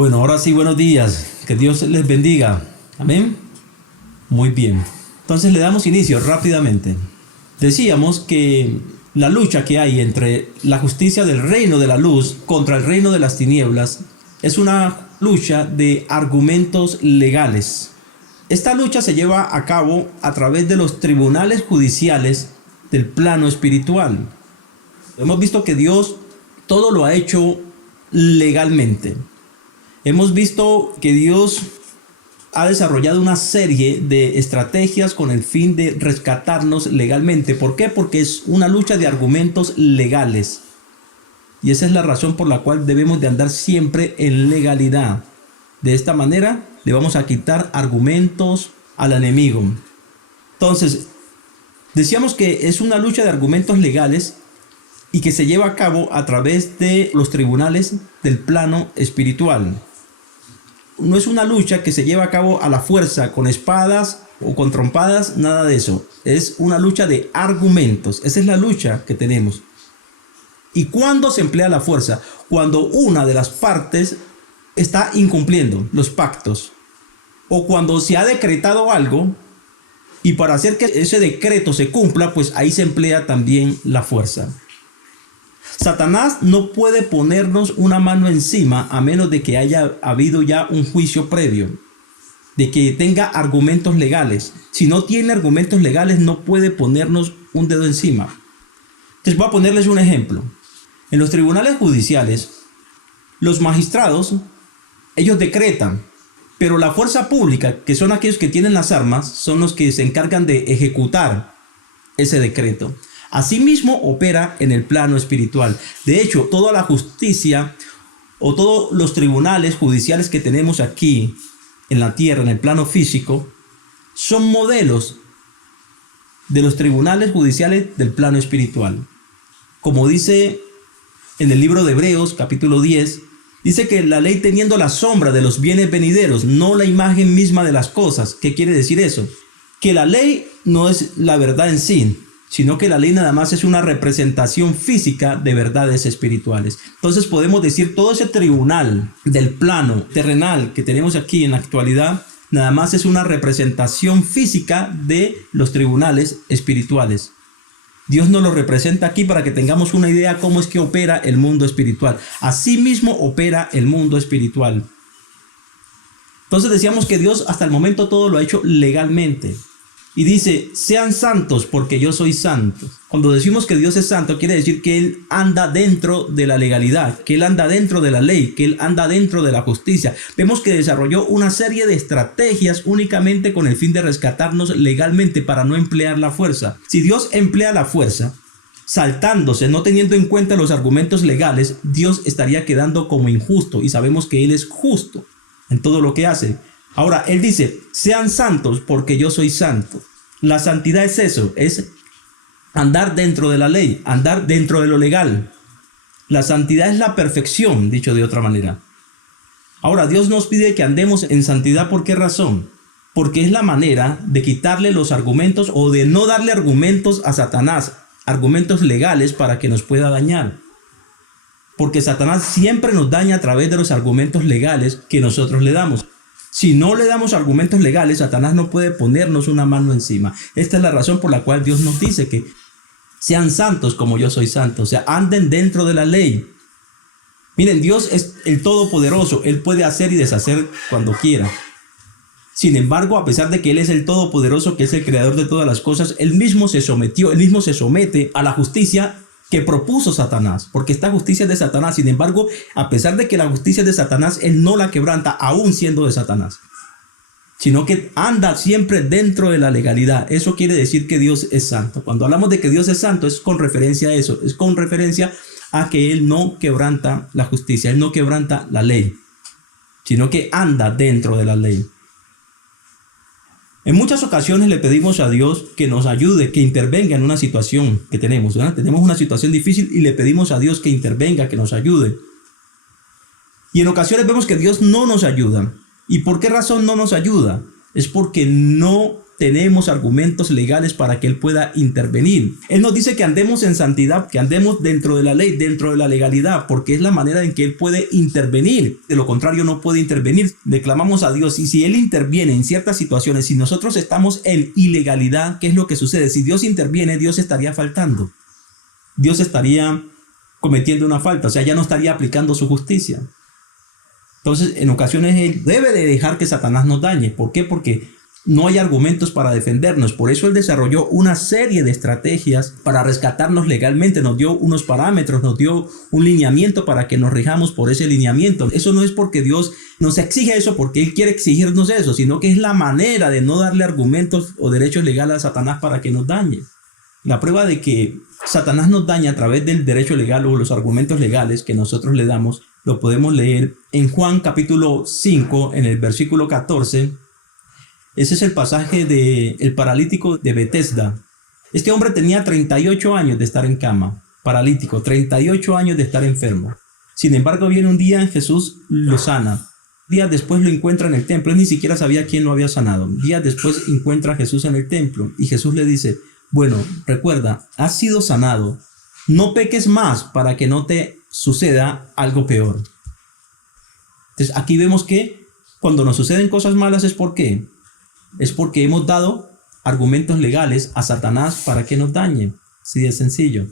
Bueno, ahora sí, buenos días. Que Dios les bendiga. Amén. Muy bien. Entonces le damos inicio rápidamente. Decíamos que la lucha que hay entre la justicia del reino de la luz contra el reino de las tinieblas es una lucha de argumentos legales. Esta lucha se lleva a cabo a través de los tribunales judiciales del plano espiritual. Hemos visto que Dios todo lo ha hecho legalmente. Hemos visto que Dios ha desarrollado una serie de estrategias con el fin de rescatarnos legalmente. ¿Por qué? Porque es una lucha de argumentos legales. Y esa es la razón por la cual debemos de andar siempre en legalidad. De esta manera le vamos a quitar argumentos al enemigo. Entonces, decíamos que es una lucha de argumentos legales y que se lleva a cabo a través de los tribunales del plano espiritual. No es una lucha que se lleva a cabo a la fuerza, con espadas o con trompadas, nada de eso. Es una lucha de argumentos. Esa es la lucha que tenemos. ¿Y cuándo se emplea la fuerza? Cuando una de las partes está incumpliendo los pactos. O cuando se ha decretado algo y para hacer que ese decreto se cumpla, pues ahí se emplea también la fuerza. Satanás no puede ponernos una mano encima a menos de que haya habido ya un juicio previo, de que tenga argumentos legales. Si no tiene argumentos legales, no puede ponernos un dedo encima. Entonces voy a ponerles un ejemplo. En los tribunales judiciales, los magistrados, ellos decretan, pero la fuerza pública, que son aquellos que tienen las armas, son los que se encargan de ejecutar ese decreto. Asimismo opera en el plano espiritual. De hecho, toda la justicia o todos los tribunales judiciales que tenemos aquí en la tierra, en el plano físico, son modelos de los tribunales judiciales del plano espiritual. Como dice en el libro de Hebreos, capítulo 10, dice que la ley teniendo la sombra de los bienes venideros, no la imagen misma de las cosas. ¿Qué quiere decir eso? Que la ley no es la verdad en sí, sino que la ley nada más es una representación física de verdades espirituales. Entonces podemos decir todo ese tribunal del plano terrenal que tenemos aquí en la actualidad, nada más es una representación física de los tribunales espirituales. Dios nos lo representa aquí para que tengamos una idea cómo es que opera el mundo espiritual. Así mismo opera el mundo espiritual. Entonces decíamos que Dios hasta el momento todo lo ha hecho legalmente. Y dice, sean santos porque yo soy santo. Cuando decimos que Dios es santo, quiere decir que Él anda dentro de la legalidad, que Él anda dentro de la ley, que Él anda dentro de la justicia. Vemos que desarrolló una serie de estrategias únicamente con el fin de rescatarnos legalmente para no emplear la fuerza. Si Dios emplea la fuerza, saltándose, no teniendo en cuenta los argumentos legales, Dios estaría quedando como injusto y sabemos que Él es justo en todo lo que hace. Ahora, Él dice, sean santos porque yo soy santo. La santidad es eso, es andar dentro de la ley, andar dentro de lo legal. La santidad es la perfección, dicho de otra manera. Ahora, Dios nos pide que andemos en santidad. ¿Por qué razón? Porque es la manera de quitarle los argumentos o de no darle argumentos a Satanás, argumentos legales para que nos pueda dañar. Porque Satanás siempre nos daña a través de los argumentos legales que nosotros le damos. Si no le damos argumentos legales, Satanás no puede ponernos una mano encima. Esta es la razón por la cual Dios nos dice que sean santos como yo soy santo. O sea, anden dentro de la ley. Miren, Dios es el Todopoderoso. Él puede hacer y deshacer cuando quiera. Sin embargo, a pesar de que Él es el Todopoderoso, que es el creador de todas las cosas, Él mismo se sometió, Él mismo se somete a la justicia que propuso Satanás, porque esta justicia es de Satanás. Sin embargo, a pesar de que la justicia es de Satanás, Él no la quebranta, aún siendo de Satanás, sino que anda siempre dentro de la legalidad. Eso quiere decir que Dios es santo. Cuando hablamos de que Dios es santo, es con referencia a eso, es con referencia a que Él no quebranta la justicia, Él no quebranta la ley, sino que anda dentro de la ley. En muchas ocasiones le pedimos a Dios que nos ayude, que intervenga en una situación que tenemos, ¿verdad? Tenemos una situación difícil y le pedimos a Dios que intervenga, que nos ayude. Y en ocasiones vemos que Dios no nos ayuda. ¿Y por qué razón no nos ayuda? Es porque no tenemos argumentos legales para que Él pueda intervenir. Él nos dice que andemos en santidad, que andemos dentro de la ley, dentro de la legalidad, porque es la manera en que Él puede intervenir. De lo contrario, no puede intervenir. Le clamamos a Dios, y si Él interviene en ciertas situaciones, si nosotros estamos en ilegalidad, ¿qué es lo que sucede? Si Dios interviene, Dios estaría faltando. Dios estaría cometiendo una falta, o sea, ya no estaría aplicando su justicia. Entonces, en ocasiones Él debe de dejar que Satanás nos dañe. ¿Por qué? Porque no hay argumentos para defendernos. Por eso Él desarrolló una serie de estrategias para rescatarnos legalmente. Nos dio unos parámetros, nos dio un lineamiento para que nos rijamos por ese lineamiento. Eso no es porque Dios nos exige eso, porque Él quiere exigirnos eso, sino que es la manera de no darle argumentos o derechos legales a Satanás para que nos dañe. La prueba de que Satanás nos daña a través del derecho legal o los argumentos legales que nosotros le damos, lo podemos leer en Juan capítulo 5, en el versículo 14. Ese es el pasaje del paralítico de Betesda. Este hombre tenía 38 años de estar en cama, paralítico, 38 años de estar enfermo. Sin embargo, viene un día, Jesús lo sana. Días después lo encuentra en el templo. Él ni siquiera sabía quién lo había sanado. Días después encuentra a Jesús en el templo y Jesús le dice: bueno, recuerda, has sido sanado. No peques más para que no te suceda algo peor. Entonces, aquí vemos que cuando nos suceden cosas malas es porque hemos dado argumentos legales a Satanás para que nos dañe. Así de sencillo.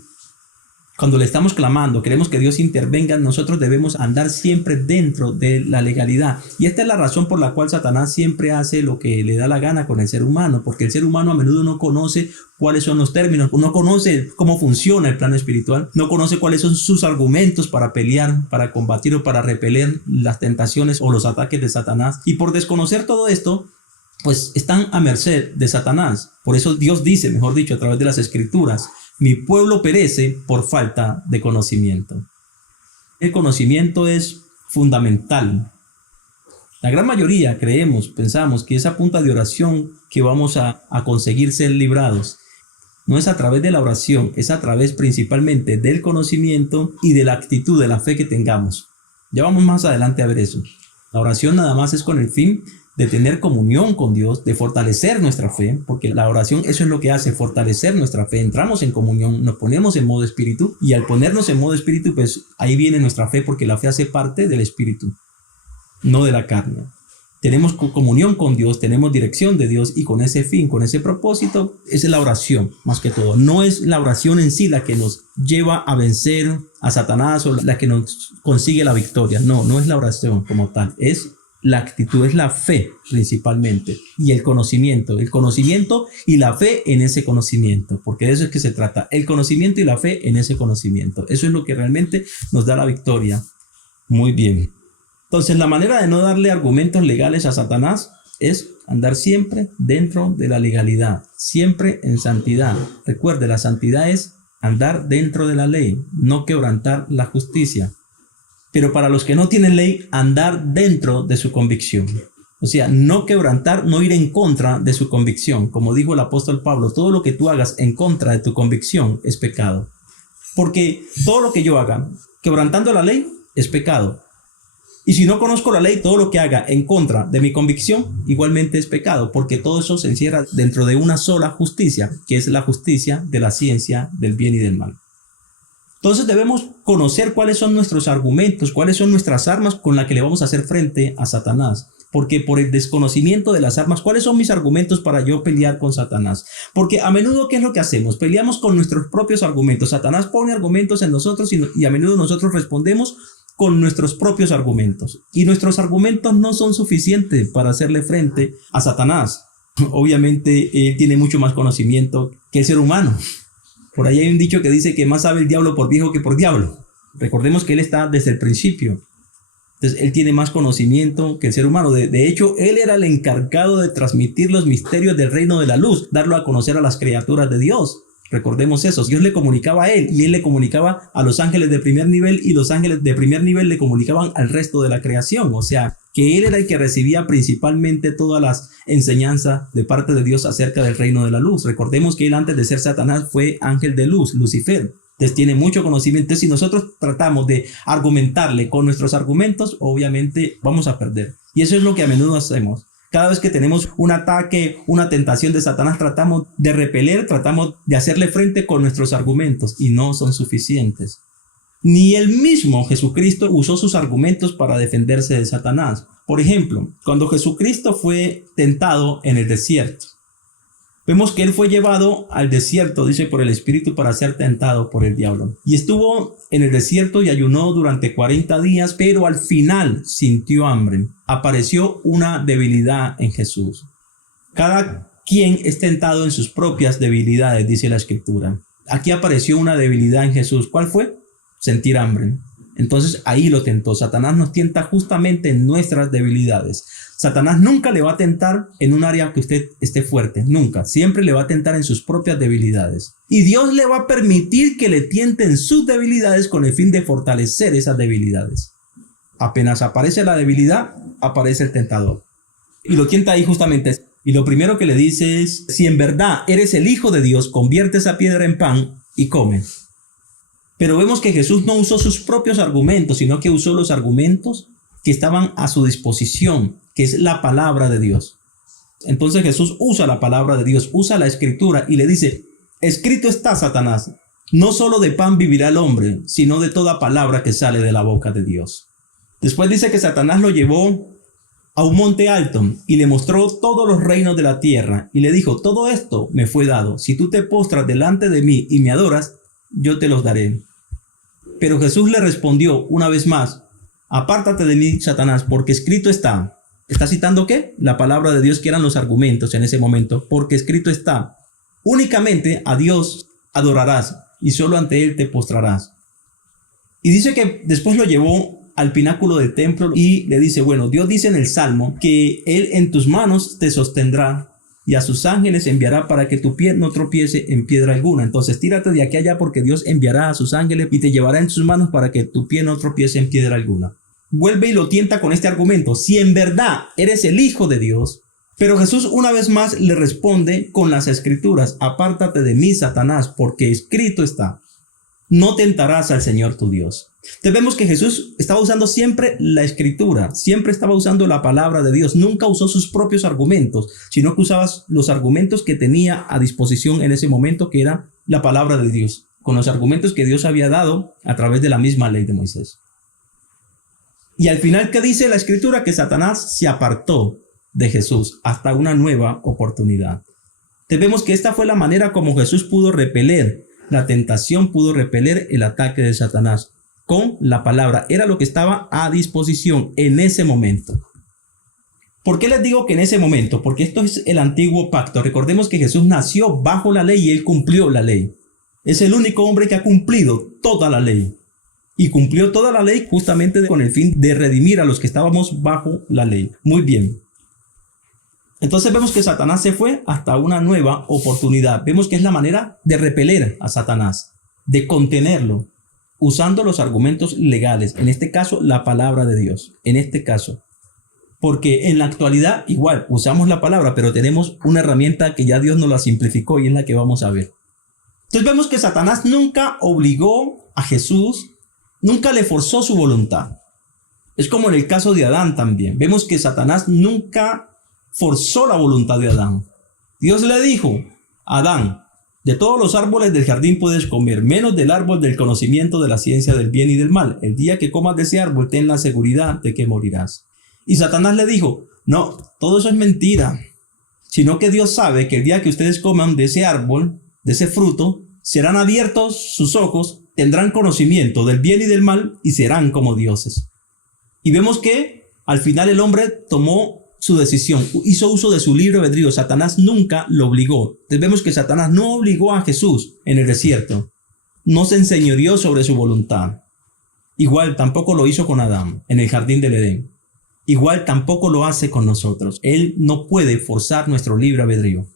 Cuando le estamos clamando, queremos que Dios intervenga, nosotros debemos andar siempre dentro de la legalidad. Y esta es la razón por la cual Satanás siempre hace lo que le da la gana con el ser humano, porque el ser humano a menudo no conoce cuáles son los términos, no conoce cómo funciona el plano espiritual, no conoce cuáles son sus argumentos para pelear, para combatir o para repeler las tentaciones o los ataques de Satanás. Y por desconocer todo esto, pues están a merced de Satanás. Por eso Dios dice, mejor dicho, a través de las Escrituras: mi pueblo perece por falta de conocimiento. El conocimiento es fundamental. La gran mayoría pensamos que esa punta de oración que vamos a conseguir ser librados no es a través de la oración, es a través principalmente del conocimiento y de la actitud, de la fe que tengamos. Ya vamos más adelante a ver eso. La oración nada más es con el fin de tener comunión con Dios, de fortalecer nuestra fe, porque la oración eso es lo que hace, fortalecer nuestra fe. Entramos en comunión, nos ponemos en modo espíritu, y al ponernos en modo espíritu, pues ahí viene nuestra fe, porque la fe hace parte del espíritu, no de la carne. Tenemos comunión con Dios, tenemos dirección de Dios, y con ese fin, con ese propósito, esa es la oración, más que todo. No es la oración en sí la que nos lleva a vencer a Satanás o la que nos consigue la victoria. No es la oración como tal, es la actitud, es la fe principalmente, y el conocimiento y la fe en ese conocimiento, porque de eso es que se trata, el conocimiento y la fe en ese conocimiento. Eso es lo que realmente nos da la victoria. Muy bien. Entonces, la manera de no darle argumentos legales a Satanás es andar siempre dentro de la legalidad, siempre en santidad. Recuerde, la santidad es andar dentro de la ley, no quebrantar la justicia. Pero para los que no tienen ley, andar dentro de su convicción. O sea, no quebrantar, no ir en contra de su convicción. Como dijo el apóstol Pablo, todo lo que tú hagas en contra de tu convicción es pecado. Porque todo lo que yo haga quebrantando la ley es pecado. Y si no conozco la ley, todo lo que haga en contra de mi convicción igualmente es pecado. Porque todo eso se encierra dentro de una sola justicia, que es la justicia de la ciencia del bien y del mal. Entonces debemos conocer cuáles son nuestros argumentos, cuáles son nuestras armas con las que le vamos a hacer frente a Satanás. Porque por el desconocimiento de las armas, ¿cuáles son mis argumentos para yo pelear con Satanás? Porque a menudo, ¿qué es lo que hacemos? Peleamos con nuestros propios argumentos. Satanás pone argumentos en nosotros y a menudo nosotros respondemos con nuestros propios argumentos. Y nuestros argumentos no son suficientes para hacerle frente a Satanás. Obviamente, él tiene mucho más conocimiento que el ser humano. Por ahí hay un dicho que dice que más sabe el diablo por viejo que por diablo. Recordemos que él está desde el principio. Entonces, él tiene más conocimiento que el ser humano. De hecho, él era el encargado de transmitir los misterios del reino de la luz, darlo a conocer a las criaturas de Dios. Recordemos eso. Dios le comunicaba a él y él le comunicaba a los ángeles de primer nivel, y los ángeles de primer nivel le comunicaban al resto de la creación. O sea, que él era el que recibía principalmente todas las enseñanzas de parte de Dios acerca del reino de la luz. Recordemos que él, antes de ser Satanás, fue ángel de luz, Lucifer. Entonces tiene mucho conocimiento. Si nosotros tratamos de argumentarle con nuestros argumentos, obviamente vamos a perder. Y eso es lo que a menudo hacemos. Cada vez que tenemos un ataque, una tentación de Satanás, tratamos de repeler, tratamos de hacerle frente con nuestros argumentos y no son suficientes. Ni el mismo Jesucristo usó sus argumentos para defenderse de Satanás. Por ejemplo, cuando Jesucristo fue tentado en el desierto, vemos que él fue llevado al desierto, dice, por el Espíritu para ser tentado por el diablo. Y estuvo en el desierto y ayunó durante 40 días, pero al final sintió hambre. Apareció una debilidad en Jesús. Cada quien es tentado en sus propias debilidades, dice la Escritura. Aquí apareció una debilidad en Jesús. ¿Cuál fue? Sentir hambre. Entonces ahí lo tentó. Satanás nos tienta justamente en nuestras debilidades. Satanás nunca le va a tentar en un área que usted esté fuerte, nunca. Siempre le va a tentar en sus propias debilidades. Y Dios le va a permitir que le tienten sus debilidades con el fin de fortalecer esas debilidades. Apenas aparece la debilidad, aparece el tentador. Y lo tienta ahí justamente. Y lo primero que le dice es, si en verdad eres el Hijo de Dios, convierte esa piedra en pan y come. Pero vemos que Jesús no usó sus propios argumentos, sino que usó los argumentos que estaban a su disposición, que es la palabra de Dios. Entonces Jesús usa la palabra de Dios, usa la Escritura y le dice, escrito está, Satanás, no solo de pan vivirá el hombre, sino de toda palabra que sale de la boca de Dios. Después dice que Satanás lo llevó a un monte alto y le mostró todos los reinos de la tierra y le dijo, todo esto me fue dado, si tú te postras delante de mí y me adoras, yo te los daré. Pero Jesús le respondió una vez más, apártate de mí, Satanás, porque escrito está. ¿Está citando qué? La palabra de Dios, que eran los argumentos en ese momento. Porque escrito está, únicamente a Dios adorarás y solo ante Él te postrarás. Y dice que después lo llevó al pináculo del templo y le dice, bueno, Dios dice en el Salmo que Él en tus manos te sostendrá y a sus ángeles enviará para que tu pie no tropiece en piedra alguna. Entonces tírate de aquí allá porque Dios enviará a sus ángeles y te llevará en sus manos para que tu pie no tropiece en piedra alguna. Vuelve y lo tienta con este argumento, si en verdad eres el Hijo de Dios. Pero Jesús una vez más le responde con las Escrituras, apártate de mí, Satanás, porque escrito está, no tentarás al Señor tu Dios. Entonces vemos que Jesús estaba usando siempre la Escritura, siempre estaba usando la palabra de Dios, nunca usó sus propios argumentos, sino que usaba los argumentos que tenía a disposición en ese momento, que era la palabra de Dios, con los argumentos que Dios había dado a través de la misma ley de Moisés. Y al final, ¿qué dice la Escritura? Que Satanás se apartó de Jesús hasta una nueva oportunidad. Entonces vemos que esta fue la manera como Jesús pudo repeler la tentación, pudo repeler el ataque de Satanás con la palabra. Era lo que estaba a disposición en ese momento. ¿Por qué les digo que en ese momento? Porque esto es el antiguo pacto. Recordemos que Jesús nació bajo la ley y Él cumplió la ley. Es el único hombre que ha cumplido toda la ley. Y cumplió toda la ley justamente con el fin de redimir a los que estábamos bajo la ley. Muy bien. Entonces vemos que Satanás se fue hasta una nueva oportunidad. Vemos que es la manera de repeler a Satanás, de contenerlo, usando los argumentos legales. En este caso, la palabra de Dios. En este caso. Porque en la actualidad, igual, usamos la palabra, pero tenemos una herramienta que ya Dios nos la simplificó y es la que vamos a ver. Entonces vemos que Satanás nunca obligó a Jesús, nunca le forzó su voluntad. Es como en el caso de Adán también. Vemos que Satanás nunca forzó la voluntad de Adán. Dios le dijo, Adán, de todos los árboles del jardín puedes comer, menos del árbol del conocimiento de la ciencia del bien y del mal. El día que comas de ese árbol, ten la seguridad de que morirás. Y Satanás le dijo, no, todo eso es mentira. Sino que Dios sabe que el día que ustedes coman de ese árbol, de ese fruto, serán abiertos sus ojos, tendrán conocimiento del bien y del mal y serán como dioses. Y vemos que al final el hombre tomó su decisión, hizo uso de su libre albedrío. Satanás nunca lo obligó. Entonces vemos que Satanás no obligó a Jesús en el desierto. No se enseñoreó sobre su voluntad. Igual tampoco lo hizo con Adán en el jardín del Edén. Igual tampoco lo hace con nosotros. Él no puede forzar nuestro libre albedrío.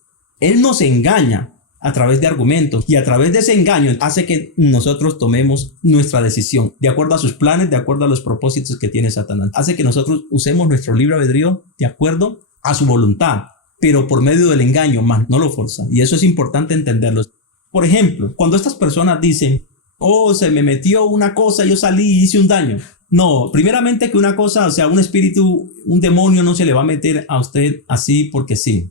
Él nos engaña a través de argumentos y a través de ese engaño hace que nosotros tomemos nuestra decisión de acuerdo a sus planes, de acuerdo a los propósitos que tiene Satanás. Hace que nosotros usemos nuestro libre albedrío de acuerdo a su voluntad, pero por medio del engaño, más no lo forza. Y eso es importante entenderlo. Por ejemplo, cuando estas personas dicen, oh, se me metió una cosa, yo salí y hice un daño. No, primeramente que una cosa, o sea, un espíritu, un demonio no se le va a meter a usted así porque sí.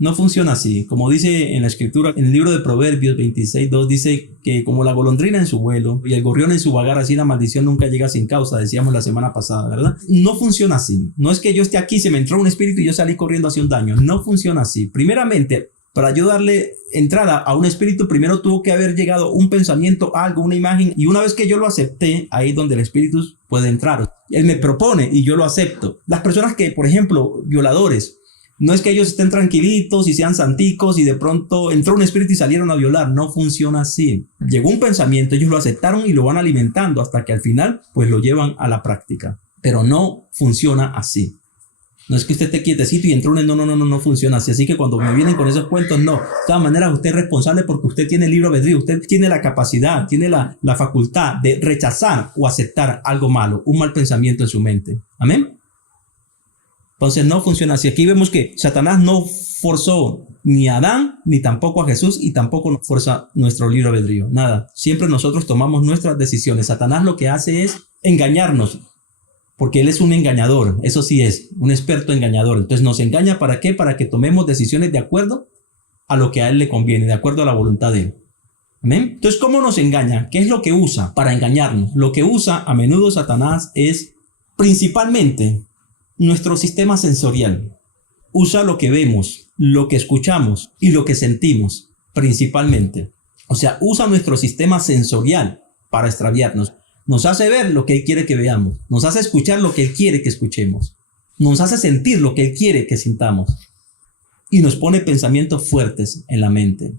No funciona así. Como dice en la escritura, en el libro de Proverbios 26:2 dice que como la golondrina en su vuelo y el gorrión en su vagar, así la maldición nunca llega sin causa, decíamos la semana pasada, ¿verdad? No funciona así. No es que yo esté aquí, se me entró un espíritu y yo salí corriendo hacia un daño. No funciona así. Primeramente, para yo darle entrada a un espíritu, primero tuvo que haber llegado un pensamiento, algo, una imagen, y una vez que yo lo acepté, ahí es donde el espíritu puede entrar. Él me propone y yo lo acepto. Las personas que, por ejemplo, violadores, no es que ellos estén tranquilitos y sean santicos y de pronto entró un espíritu y salieron a violar. No funciona así. Llegó un pensamiento, ellos lo aceptaron y lo van alimentando hasta que al final pues lo llevan a la práctica. Pero no funciona así. No es que usted esté quietecito y entró un... No funciona así. Así que cuando me vienen con esos cuentos, no. De todas maneras, usted es responsable porque usted tiene el libre albedrío. Usted tiene la capacidad, tiene la facultad de rechazar o aceptar algo malo, un mal pensamiento en su mente. Amén. Entonces no funciona así. Aquí vemos que Satanás no forzó ni a Adán, ni tampoco a Jesús, y tampoco nos fuerza nuestro libre albedrío. Nada. Siempre nosotros tomamos nuestras decisiones. Satanás lo que hace es engañarnos, porque él es un engañador. Eso sí es, un experto engañador. Entonces nos engaña ¿para qué? Para que tomemos decisiones de acuerdo a lo que a él le conviene, de acuerdo a la voluntad de él. ¿Amén? Entonces, ¿cómo nos engaña? ¿Qué es lo que usa para engañarnos? Lo que usa a menudo Satanás es principalmente nuestro sistema sensorial. Usa lo que vemos, lo que escuchamos y lo que sentimos, principalmente. O sea, usa nuestro sistema sensorial para extraviarnos. Nos hace ver lo que él quiere que veamos. Nos hace escuchar lo que él quiere que escuchemos. Nos hace sentir lo que él quiere que sintamos. Y nos pone pensamientos fuertes en la mente.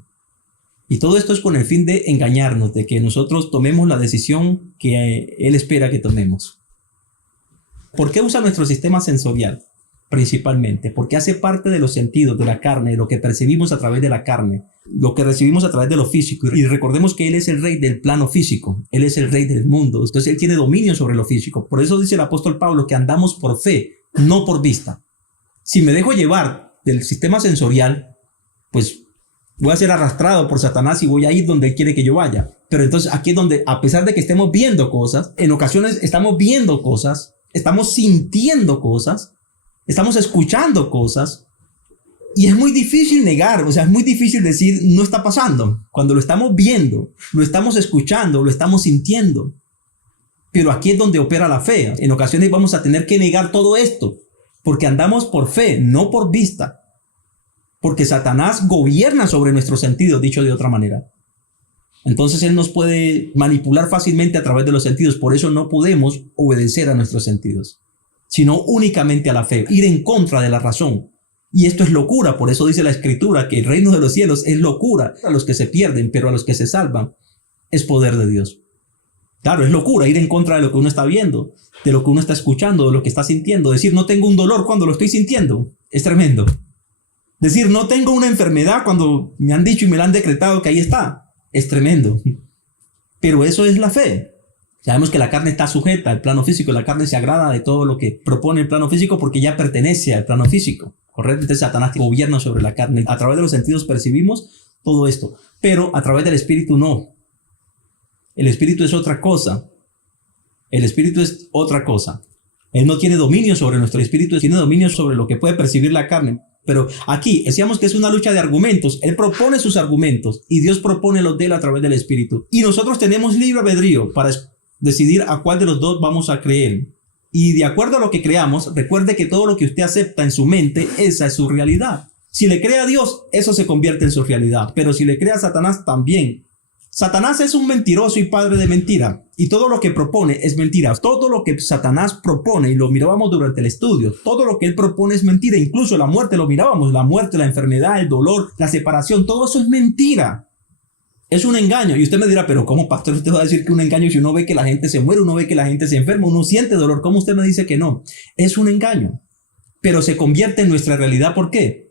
Y todo esto es con el fin de engañarnos, de que nosotros tomemos la decisión que él espera que tomemos. ¿Por qué usa nuestro sistema sensorial? Principalmente porque hace parte de los sentidos, de la carne, de lo que percibimos a través de la carne, lo que recibimos a través de lo físico. Y recordemos que él es el rey del plano físico, él es el rey del mundo, entonces él tiene dominio sobre lo físico. Por eso dice el apóstol Pablo que andamos por fe, no por vista. Si me dejo llevar del sistema sensorial, pues voy a ser arrastrado por Satanás y voy a ir donde él quiere que yo vaya. Pero entonces aquí es donde, a pesar de que estemos viendo cosas, en ocasiones estamos viendo cosas, estamos sintiendo cosas, estamos escuchando cosas, y es muy difícil negar, o sea, es muy difícil decir no está pasando, cuando lo estamos viendo, lo estamos escuchando, lo estamos sintiendo. Pero aquí es donde opera la fe. En ocasiones vamos a tener que negar todo esto, porque andamos por fe, no por vista. Porque Satanás gobierna sobre nuestros sentidos, dicho de otra manera. Entonces él nos puede manipular fácilmente a través de los sentidos. Por eso no podemos obedecer a nuestros sentidos, sino únicamente a la fe, ir en contra de la razón. Y esto es locura. Por eso dice la escritura que el reino de los cielos es locura a los que se pierden, pero a los que se salvan es poder de Dios. Claro, es locura ir en contra de lo que uno está viendo, de lo que uno está escuchando, de lo que está sintiendo. Decir no tengo un dolor cuando lo estoy sintiendo es tremendo. Decir no tengo una enfermedad cuando me han dicho y me la han decretado que ahí está es tremendo. Pero eso es la fe. Sabemos que la carne está sujeta al plano físico, la carne se agrada de todo lo que propone el plano físico porque ya pertenece al plano físico. Correcto, entonces Satanás gobierna sobre la carne. A través de los sentidos percibimos todo esto, pero a través del espíritu no. El espíritu es otra cosa. El espíritu es otra cosa. Él no tiene dominio sobre nuestro espíritu, tiene dominio sobre lo que puede percibir la carne. Pero aquí decíamos que es una lucha de argumentos. Él propone sus argumentos y Dios propone los de él a través del espíritu. Y nosotros tenemos libre albedrío para decidir a cuál de los dos vamos a creer. Y de acuerdo a lo que creamos, recuerde que todo lo que usted acepta en su mente, esa es su realidad. Si le cree a Dios, eso se convierte en su realidad. Pero si le cree a Satanás, también. Satanás es un mentiroso y padre de mentira. Y todo lo que propone es mentira. Todo lo que Satanás propone, y lo mirábamos durante el estudio, todo lo que él propone es mentira. Incluso la muerte lo mirábamos. La muerte, la enfermedad, el dolor, la separación, todo eso es mentira. Es un engaño. Y usted me dirá, pero ¿cómo, pastor? Usted va a decir que un engaño si uno ve que la gente se muere, uno ve que la gente se enferma, uno siente dolor. ¿Cómo usted me dice que no? Es un engaño. Pero se convierte en nuestra realidad. ¿Por qué?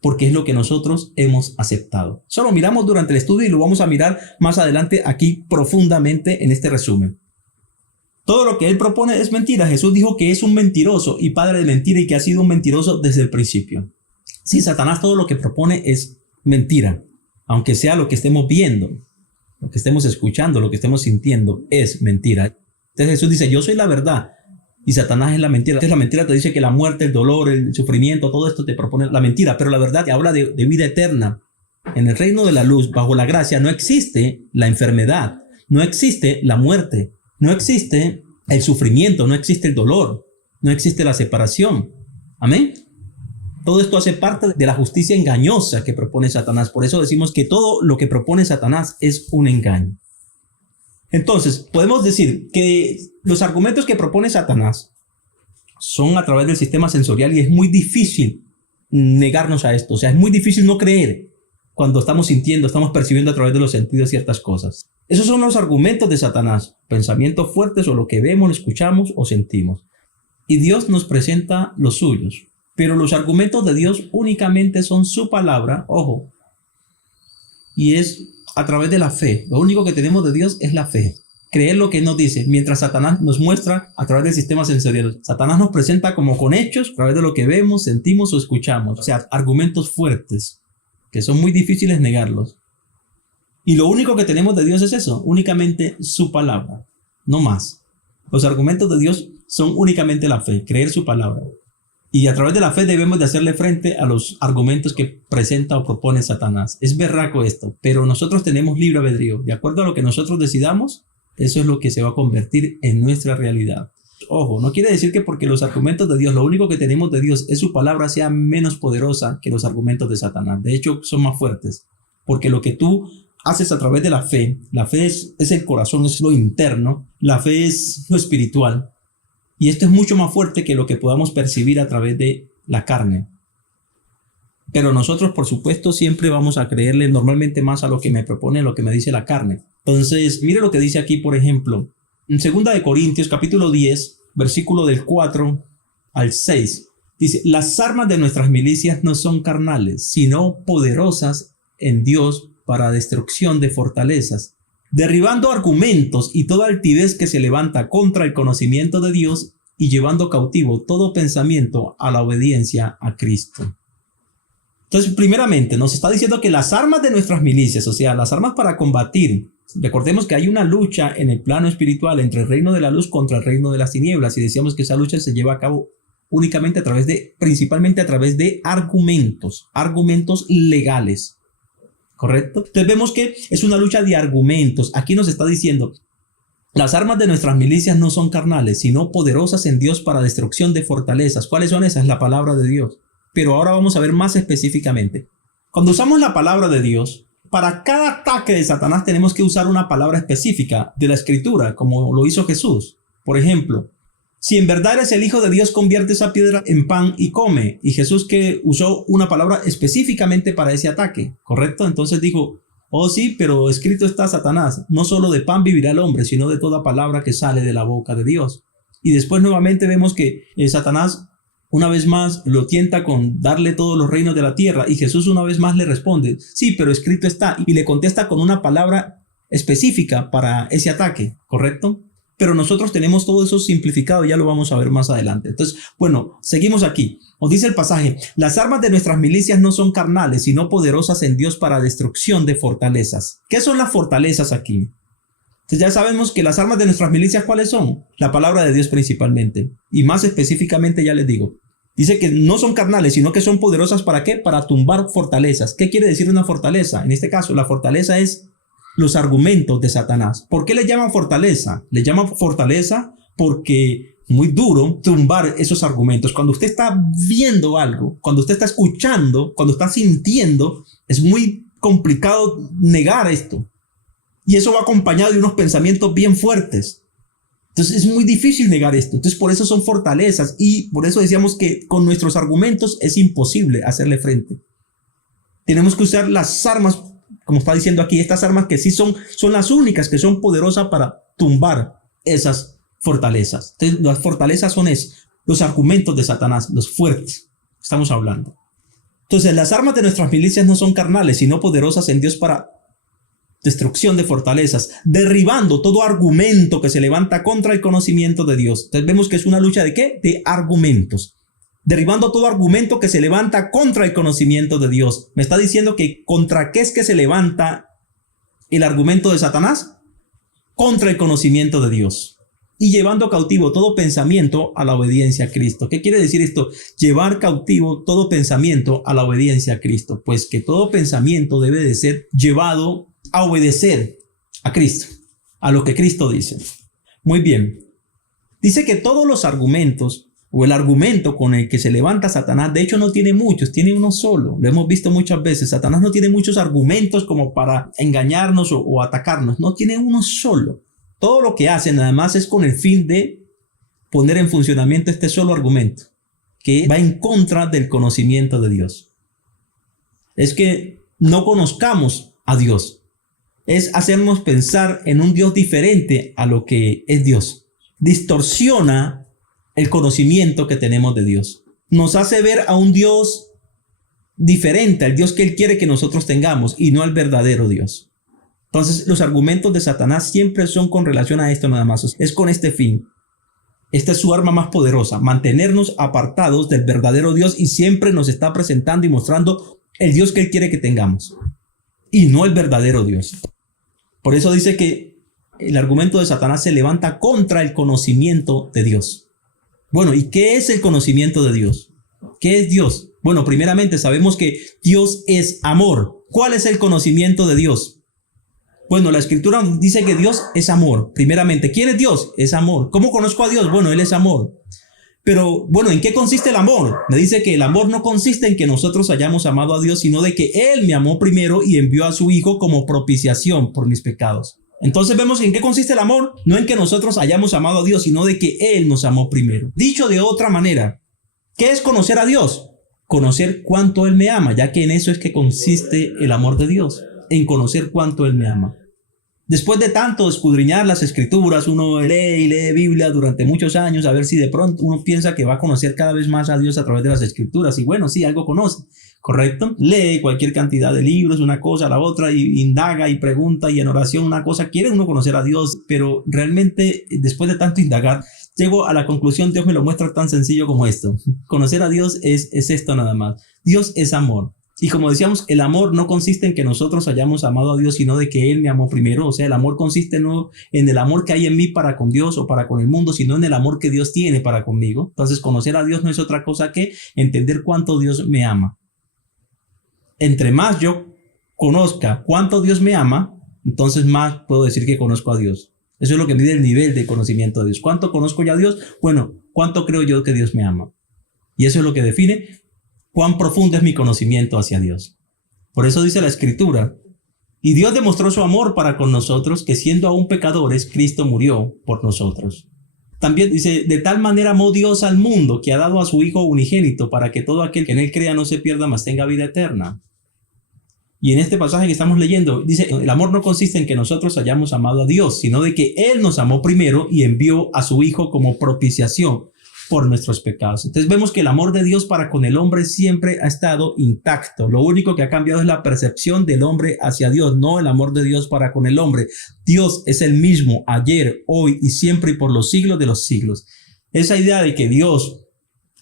Porque es lo que nosotros hemos aceptado. Eso lo miramos durante el estudio y lo vamos a mirar más adelante aquí profundamente en este resumen. Todo lo que él propone es mentira. Jesús dijo que es un mentiroso y padre de mentira y que ha sido un mentiroso desde el principio. Sí, Satanás todo lo que propone es mentira. Aunque sea lo que estemos viendo, lo que estemos escuchando, lo que estemos sintiendo, es mentira. Entonces Jesús dice, yo soy la verdad y Satanás es la mentira. Entonces la mentira te dice que la muerte, el dolor, el sufrimiento, todo esto te propone la mentira, pero la verdad te habla de vida eterna. En el reino de la luz, bajo la gracia, no existe la enfermedad, no existe la muerte, no existe el sufrimiento, no existe el dolor, no existe la separación. Amén. Todo esto hace parte de la justicia engañosa que propone Satanás. Por eso decimos que todo lo que propone Satanás es un engaño. Entonces, podemos decir que los argumentos que propone Satanás son a través del sistema sensorial y es muy difícil negarnos a esto. O sea, es muy difícil no creer cuando estamos sintiendo, estamos percibiendo a través de los sentidos ciertas cosas. Esos son los argumentos de Satanás, pensamientos fuertes o lo que vemos, escuchamos o sentimos. Y Dios nos presenta los suyos. Pero los argumentos de Dios únicamente son su palabra, ojo, y es a través de la fe. Lo único que tenemos de Dios es la fe. Creer lo que Él nos dice, mientras Satanás nos muestra a través del sistema sensorial. Satanás nos presenta como con hechos, a través de lo que vemos, sentimos o escuchamos. O sea, argumentos fuertes, que son muy difíciles negarlos. Y lo único que tenemos de Dios es eso, únicamente su palabra, no más. Los argumentos de Dios son únicamente la fe, creer su palabra. Y a través de la fe debemos de hacerle frente a los argumentos que presenta o propone Satanás. Es berraco esto, pero nosotros tenemos libre albedrío. De acuerdo a lo que nosotros decidamos, eso es lo que se va a convertir en nuestra realidad. Ojo, no quiere decir que porque los argumentos de Dios, lo único que tenemos de Dios es su palabra, sea menos poderosa que los argumentos de Satanás. De hecho, son más fuertes. Porque lo que tú haces a través de la fe es el corazón, es lo interno, la fe es lo espiritual. Y esto es mucho más fuerte que lo que podamos percibir a través de la carne. Pero nosotros, por supuesto, siempre vamos a creerle normalmente más a lo que me propone, a lo que me dice la carne. Entonces, mire lo que dice aquí, por ejemplo, en 2 de Corintios, capítulo 10, versículo del 4 al 6. Dice, las armas de nuestras milicias no son carnales, sino poderosas en Dios para destrucción de fortalezas, derribando argumentos y toda altivez que se levanta contra el conocimiento de Dios y llevando cautivo todo pensamiento a la obediencia a Cristo. Entonces, primeramente, nos está diciendo que las armas de nuestras milicias, o sea, las armas para combatir, recordemos que hay una lucha en el plano espiritual entre el reino de la luz contra el reino de las tinieblas, y decíamos que esa lucha se lleva a cabo únicamente principalmente a través de argumentos legales. ¿Correcto? Entonces vemos que es una lucha de argumentos. Aquí nos está diciendo, las armas de nuestras milicias no son carnales, sino poderosas en Dios para destrucción de fortalezas. ¿Cuáles son esas? La palabra de Dios. Pero ahora vamos a ver más específicamente. Cuando usamos la palabra de Dios, para cada ataque de Satanás tenemos que usar una palabra específica de la Escritura, como lo hizo Jesús. Por ejemplo, si en verdad eres el Hijo de Dios, convierte esa piedra en pan y come. Y Jesús que usó una palabra específicamente para ese ataque, ¿correcto? Entonces dijo, oh sí, pero escrito está Satanás, no solo de pan vivirá el hombre, sino de toda palabra que sale de la boca de Dios. Y después nuevamente vemos que Satanás una vez más lo tienta con darle todos los reinos de la tierra. Y Jesús una vez más le responde, sí, pero escrito está. Y le contesta con una palabra específica para ese ataque, ¿correcto? Pero nosotros tenemos todo eso simplificado, ya lo vamos a ver más adelante. Entonces, bueno, seguimos aquí. Nos dice el pasaje, las armas de nuestras milicias no son carnales, sino poderosas en Dios para destrucción de fortalezas. ¿Qué son las fortalezas aquí? Entonces ya sabemos que las armas de nuestras milicias, ¿cuáles son? La palabra de Dios principalmente. Y más específicamente ya les digo. Dice que no son carnales, sino que son poderosas ¿para qué? Para tumbar fortalezas. ¿Qué quiere decir una fortaleza? En este caso, la fortaleza es los argumentos de Satanás. ¿Por qué le llaman fortaleza? Le llaman fortaleza porque muy duro tumbar esos argumentos. Cuando usted está viendo algo, cuando usted está escuchando, cuando está sintiendo, es muy complicado negar esto. Y eso va acompañado de unos pensamientos bien fuertes. Entonces es muy difícil negar esto. Entonces por eso son fortalezas y por eso decíamos que con nuestros argumentos es imposible hacerle frente. Tenemos que usar las armas, como está diciendo aquí, estas armas que sí son las únicas que son poderosas para tumbar esas fortalezas. Entonces las fortalezas son los argumentos de Satanás, los fuertes. Estamos hablando. Entonces las armas de nuestras milicias no son carnales, sino poderosas en Dios para destrucción de fortalezas, derribando todo argumento que se levanta contra el conocimiento de Dios. Entonces vemos que es una lucha ¿de qué? De argumentos. Derribando todo argumento que se levanta contra el conocimiento de Dios. Me está diciendo que ¿contra qué es que se levanta el argumento de Satanás? Contra el conocimiento de Dios. y llevando cautivo todo pensamiento a la obediencia a Cristo. ¿Qué quiere decir esto? Llevar cautivo todo pensamiento a la obediencia a Cristo. Pues que todo pensamiento debe de ser llevado a obedecer a Cristo, a lo que Cristo dice. Muy bien. Dice que todos los argumentos o el argumento con el que se levanta Satanás, de hecho no tiene muchos, tiene uno solo. Lo hemos visto muchas veces. Satanás no tiene muchos argumentos como para engañarnos o atacarnos. No, tiene uno solo. Todo lo que hace nada más es con el fin de poner en funcionamiento este solo argumento, que va en contra del conocimiento de Dios. Es que no conozcamos a Dios. Es hacernos pensar en un Dios diferente a lo que es Dios. Distorsiona el conocimiento que tenemos de Dios. Nos hace ver a un Dios diferente, al Dios que Él quiere que nosotros tengamos y no al verdadero Dios. Entonces, los argumentos de Satanás siempre son con relación a esto nada más. Es con este fin. Esta es su arma más poderosa, mantenernos apartados del verdadero Dios, y siempre nos está presentando y mostrando el Dios que Él quiere que tengamos y no el verdadero Dios. Por eso dice que el argumento de Satanás se levanta contra el conocimiento de Dios. Bueno, ¿y qué es el conocimiento de Dios? ¿Qué es Dios? Bueno, primeramente sabemos que Dios es amor. ¿Cuál es el conocimiento de Dios? Bueno, la Escritura dice que Dios es amor. Primeramente, ¿quién es Dios? Es amor. ¿Cómo conozco a Dios? Bueno, Él es amor. Pero, bueno, ¿en qué consiste el amor? Me dice que el amor no consiste en que nosotros hayamos amado a Dios, sino de que Él me amó primero y envió a su Hijo como propiciación por mis pecados. Entonces vemos en qué consiste el amor, no en que nosotros hayamos amado a Dios, sino de que Él nos amó primero. Dicho de otra manera, ¿qué es conocer a Dios? Conocer cuánto Él me ama, ya que en eso es que consiste el amor de Dios, en conocer cuánto Él me ama. Después de tanto escudriñar las Escrituras, uno lee y lee Biblia durante muchos años, a ver si de pronto uno piensa que va a conocer cada vez más a Dios a través de las Escrituras. Y bueno, sí, algo conoce. ¿Correcto? Lee cualquier cantidad de libros, una cosa a la otra, y indaga y pregunta, y en oración una cosa. Quiere uno conocer a Dios, pero realmente después de tanto indagar, llego a la conclusión, Dios me lo muestra tan sencillo como esto. Conocer a Dios es esto nada más. Dios es amor. Y como decíamos, el amor no consiste en que nosotros hayamos amado a Dios, sino de que Él me amó primero. O sea, el amor consiste no en el amor que hay en mí para con Dios o para con el mundo, sino en el amor que Dios tiene para conmigo. Entonces, conocer a Dios no es otra cosa que entender cuánto Dios me ama. Entre más yo conozca cuánto Dios me ama, entonces más puedo decir que conozco a Dios. Eso es lo que mide el nivel de conocimiento de Dios. ¿Cuánto conozco ya a Dios? Bueno, ¿cuánto creo yo que Dios me ama? Y eso es lo que define cuán profundo es mi conocimiento hacia Dios. Por eso dice la Escritura: y Dios demostró su amor para con nosotros, que siendo aún pecadores, Cristo murió por nosotros. También dice: de tal manera amó Dios al mundo, que ha dado a su Hijo unigénito, para que todo aquel que en Él crea no se pierda, mas tenga vida eterna. Y en este pasaje que estamos leyendo, dice: el amor no consiste en que nosotros hayamos amado a Dios, sino de que Él nos amó primero y envió a su Hijo como propiciación por nuestros pecados. Entonces vemos que el amor de Dios para con el hombre siempre ha estado intacto. Lo único que ha cambiado es la percepción del hombre hacia Dios, no el amor de Dios para con el hombre. Dios es el mismo ayer, hoy y siempre y por los siglos de los siglos. Esa idea de que Dios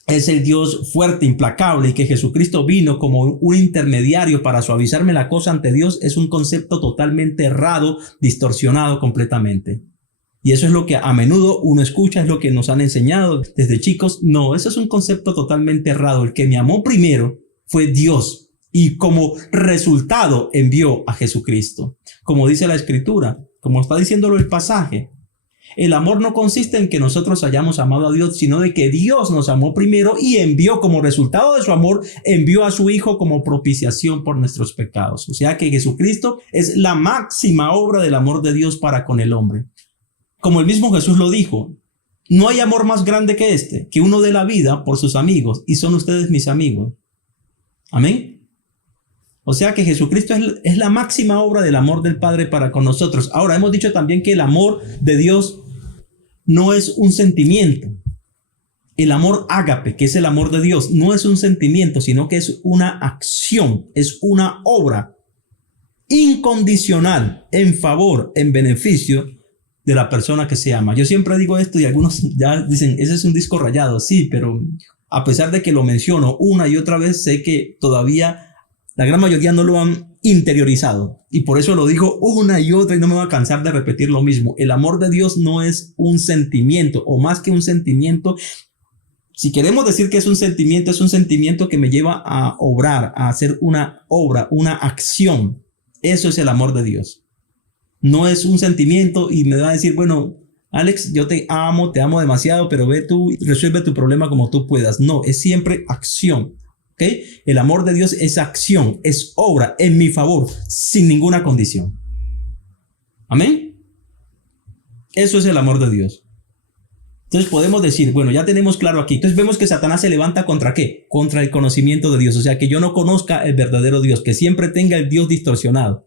es el Dios fuerte, implacable, y que Jesucristo vino como un intermediario para suavizarme la cosa ante Dios es un concepto totalmente errado, distorsionado completamente. Y eso es lo que a menudo uno escucha, es lo que nos han enseñado desde chicos. No, eso es un concepto totalmente errado. El que me amó primero fue Dios, y como resultado envió a Jesucristo. Como dice la Escritura, como está diciéndolo el pasaje, el amor no consiste en que nosotros hayamos amado a Dios, sino de que Dios nos amó primero y envió, como resultado de su amor, envió a su Hijo como propiciación por nuestros pecados. O sea que Jesucristo es la máxima obra del amor de Dios para con el hombre. Como el mismo Jesús lo dijo: no hay amor más grande que este, que uno dé la vida por sus amigos, y son ustedes mis amigos. Amén. O sea que Jesucristo es la máxima obra del amor del Padre para con nosotros. Ahora, hemos dicho también que el amor de Dios no es un sentimiento. El amor ágape, que es el amor de Dios, no es un sentimiento, sino que es una acción, es una obra incondicional en favor, en beneficio de la persona que se ama. Yo siempre digo esto y algunos ya dicen: ese es un disco rayado. Sí, pero a pesar de que lo menciono una y otra vez, sé que todavía la gran mayoría no lo han interiorizado. Y por eso lo digo una y otra y no me voy a cansar de repetir lo mismo. El amor de Dios no es un sentimiento, o más que un sentimiento. Si queremos decir que es un sentimiento que me lleva a obrar, a hacer una obra, una acción. Eso es el amor de Dios. No es un sentimiento y me va a decir, bueno, Alex, yo te amo demasiado, pero ve tú y resuelve tu problema como tú puedas. No, es siempre acción. ¿Okay? El amor de Dios es acción, es obra en mi favor, sin ninguna condición. Amén. Eso es el amor de Dios. Entonces podemos decir, bueno, ya tenemos claro aquí. Entonces vemos que Satanás se levanta ¿contra qué? Contra el conocimiento de Dios. O sea, que yo no conozca el verdadero Dios, que siempre tenga el Dios distorsionado.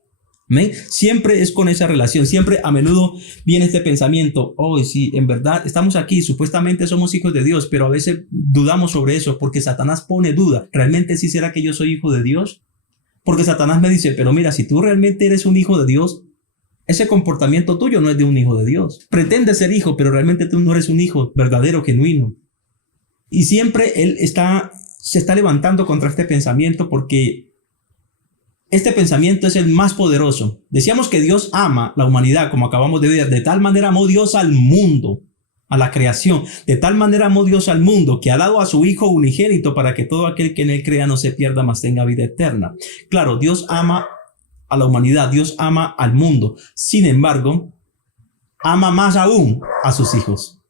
¿Amén? Siempre es con esa relación. Siempre a menudo viene este pensamiento, oh, sí, en verdad estamos aquí, supuestamente somos hijos de Dios, pero a veces dudamos sobre eso porque Satanás pone duda. ¿Realmente sí será que yo soy hijo de Dios? Porque Satanás me dice, pero mira, si tú realmente eres un hijo de Dios, ese comportamiento tuyo no es de un hijo de Dios. Pretende ser hijo, pero realmente tú no eres un hijo verdadero, genuino. Y siempre él se está levantando contra este pensamiento porque este pensamiento es el más poderoso. Decíamos que Dios ama la humanidad, como acabamos de ver. De tal manera amó Dios al mundo, a la creación. De tal manera amó Dios al mundo, que ha dado a su Hijo unigénito para que todo aquel que en él crea no se pierda, mas tenga vida eterna. Claro, Dios ama a la humanidad, Dios ama al mundo. Sin embargo, ama más aún a sus hijos.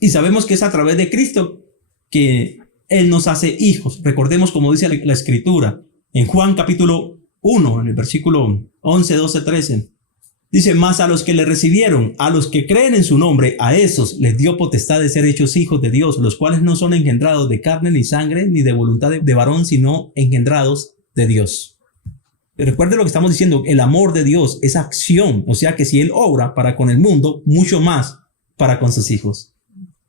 Y sabemos que es a través de Cristo que Él nos hace hijos. Recordemos como dice la Escritura. En Juan capítulo 1, en el versículo 11, 12, 13, dice, mas a los que le recibieron, a los que creen en su nombre, a esos les dio potestad de ser hechos hijos de Dios, los cuales no son engendrados de carne ni sangre, ni de voluntad de varón, sino engendrados de Dios. Recuerde lo que estamos diciendo, el amor de Dios es acción, o sea que si Él obra para con el mundo, mucho más para con sus hijos.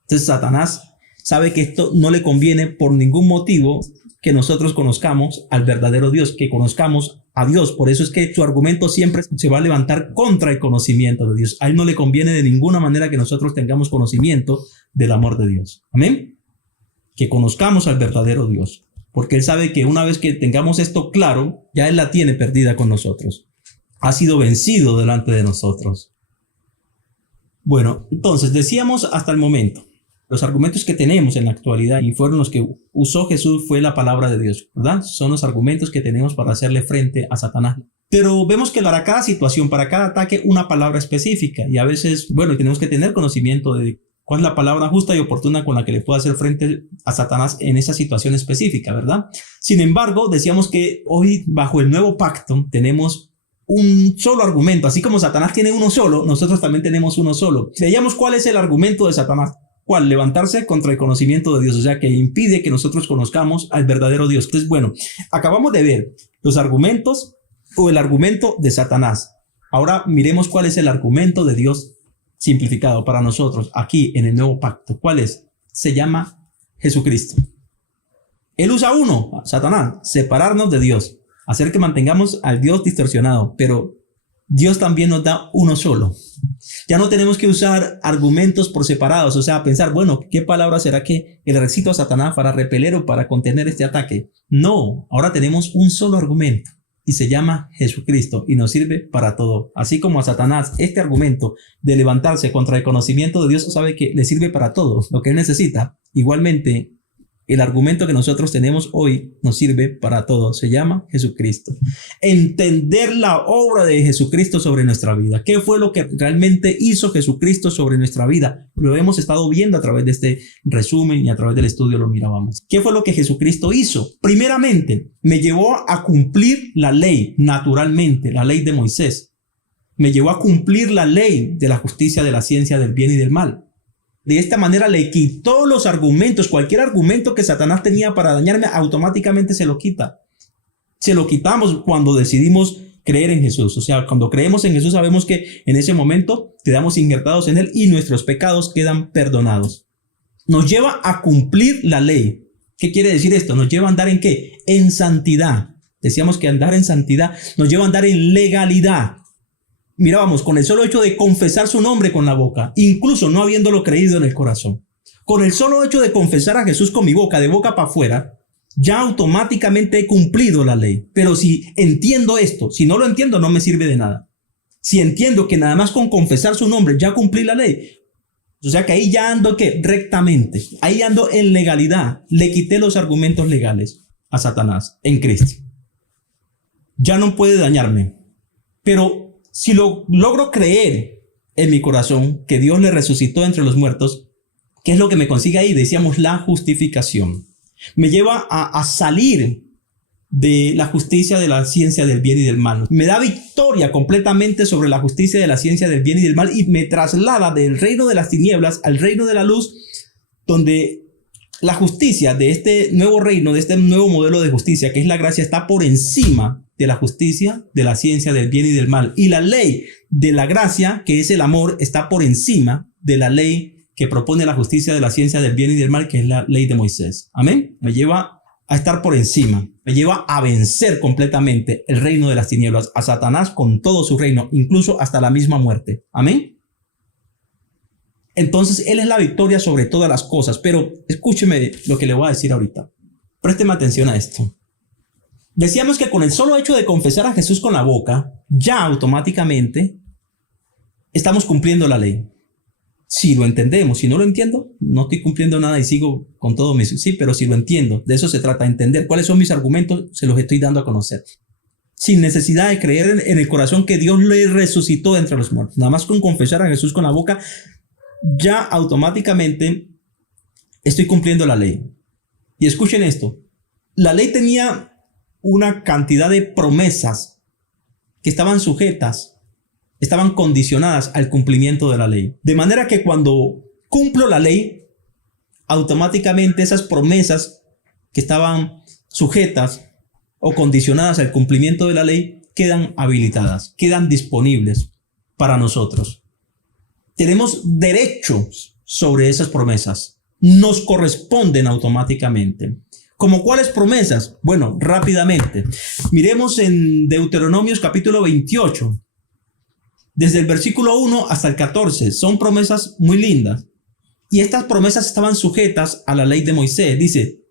Entonces Satanás sabe que esto no le conviene por ningún motivo que nosotros conozcamos al verdadero Dios, que conozcamos a Dios. Por eso es que su argumento siempre se va a levantar contra el conocimiento de Dios. A él no le conviene de ninguna manera que nosotros tengamos conocimiento del amor de Dios. Amén. Que conozcamos al verdadero Dios. Porque él sabe que una vez que tengamos esto claro, ya él la tiene perdida con nosotros. Ha sido vencido delante de nosotros. Bueno, entonces decíamos hasta el momento. Los argumentos que tenemos en la actualidad y fueron los que usó Jesús fue la palabra de Dios, ¿verdad? Son los argumentos que tenemos para hacerle frente a Satanás. Pero vemos que para cada situación, para cada ataque, una palabra específica. Y a veces, bueno, tenemos que tener conocimiento de cuál es la palabra justa y oportuna con la que le puedo hacer frente a Satanás en esa situación específica, ¿verdad? Sin embargo, decíamos que hoy, bajo el nuevo pacto, tenemos un solo argumento. Así como Satanás tiene uno solo, nosotros también tenemos uno solo. Veamos cuál es el argumento de Satanás. ¿Cuál? Levantarse contra el conocimiento de Dios, o sea, que impide que nosotros conozcamos al verdadero Dios. Entonces, bueno, acabamos de ver los argumentos o el argumento de Satanás. Ahora miremos cuál es el argumento de Dios simplificado para nosotros aquí en el nuevo pacto. ¿Cuál es? Se llama Jesucristo. Él usa uno, Satanás, separarnos de Dios, hacer que mantengamos al Dios distorsionado, pero Dios también nos da uno solo. Ya no tenemos que usar argumentos por separados, o sea, pensar, bueno, ¿qué palabra será que le recito a Satanás para repeler o para contener este ataque? No, ahora tenemos un solo argumento y se llama Jesucristo y nos sirve para todo. Así como a Satanás este argumento de levantarse contra el conocimiento de Dios sabe que le sirve para todo lo que él necesita. Igualmente, el argumento que nosotros tenemos hoy nos sirve para todo. Se llama Jesucristo. Entender la obra de Jesucristo sobre nuestra vida. ¿Qué fue lo que realmente hizo Jesucristo sobre nuestra vida? Lo hemos estado viendo a través de este resumen y a través del estudio lo mirábamos. ¿Qué fue lo que Jesucristo hizo? Primeramente, me llevó a cumplir la ley naturalmente, la ley de Moisés. Me llevó a cumplir la ley de la justicia, de la ciencia, del bien y del mal. De esta manera le quitó los argumentos, cualquier argumento que Satanás tenía para dañarme, automáticamente se lo quita. Se lo quitamos cuando decidimos creer en Jesús. O sea, cuando creemos en Jesús sabemos que en ese momento quedamos injertados en Él y nuestros pecados quedan perdonados. Nos lleva a cumplir la ley. ¿Qué quiere decir esto? Nos lleva a andar ¿en qué? En santidad. Decíamos que andar en santidad nos lleva a andar en legalidad. Mirábamos, con el solo hecho de confesar su nombre con la boca, incluso no habiéndolo creído en el corazón. Con el solo hecho de confesar a Jesús con mi boca, de boca para afuera, Ya automáticamente he cumplido la ley. Pero si entiendo esto, si no lo entiendo, no me sirve de nada. Si entiendo que nada más con confesar su nombre ya cumplí la ley, o sea que ahí ya ando rectamente, ahí ando en legalidad. Le quité los argumentos legales a Satanás en Cristo. Ya no puede dañarme. Pero si lo logro creer en mi corazón que Dios le resucitó entre los muertos, ¿qué es lo que me consigue ahí? Decíamos la justificación. Me lleva a salir de la justicia de la ciencia del bien y del mal. Me da victoria completamente sobre la justicia de la ciencia del bien y del mal y me traslada del reino de las tinieblas al reino de la luz, donde la justicia de este nuevo reino, de este nuevo modelo de justicia, que es la gracia, está por encima de la justicia de la ciencia del bien y del mal. Y la ley de la gracia, que es el amor, está por encima de la ley que propone la justicia de la ciencia del bien y del mal, que es la ley de Moisés. Amén. Me lleva a estar por encima, me lleva a vencer completamente el reino de las tinieblas, a Satanás con todo su reino, incluso hasta la misma muerte. Amén. Entonces Él es la victoria sobre todas las cosas. Pero escúcheme lo que le voy a decir ahorita. Présteme atención a esto. Decíamos que con el solo hecho de confesar a Jesús con la boca, ya automáticamente estamos cumpliendo la ley. Si lo entendemos. Si no lo entiendo, no estoy cumpliendo nada y sigo con todo mi... Sí, pero si lo entiendo, de eso se trata, entender cuáles son mis argumentos, se los estoy dando a conocer. Sin necesidad de creer en el corazón que Dios le resucitó entre los muertos. Nada más con confesar a Jesús con la boca, ya automáticamente estoy cumpliendo la ley. Y escuchen esto. La ley tenía una cantidad de promesas que estaban sujetas, estaban condicionadas al cumplimiento de la ley. De manera que cuando cumplo la ley, automáticamente esas promesas que estaban sujetas o condicionadas al cumplimiento de la ley quedan habilitadas, quedan disponibles para nosotros. Tenemos derechos sobre esas promesas. Nos corresponden automáticamente. ¿Cómo cuáles promesas? Bueno, rápidamente. Miremos en Deuteronomios capítulo 28. Desde el versículo 1 hasta el 14. Son promesas muy lindas. Y estas promesas estaban sujetas a la ley de Moisés. Dice: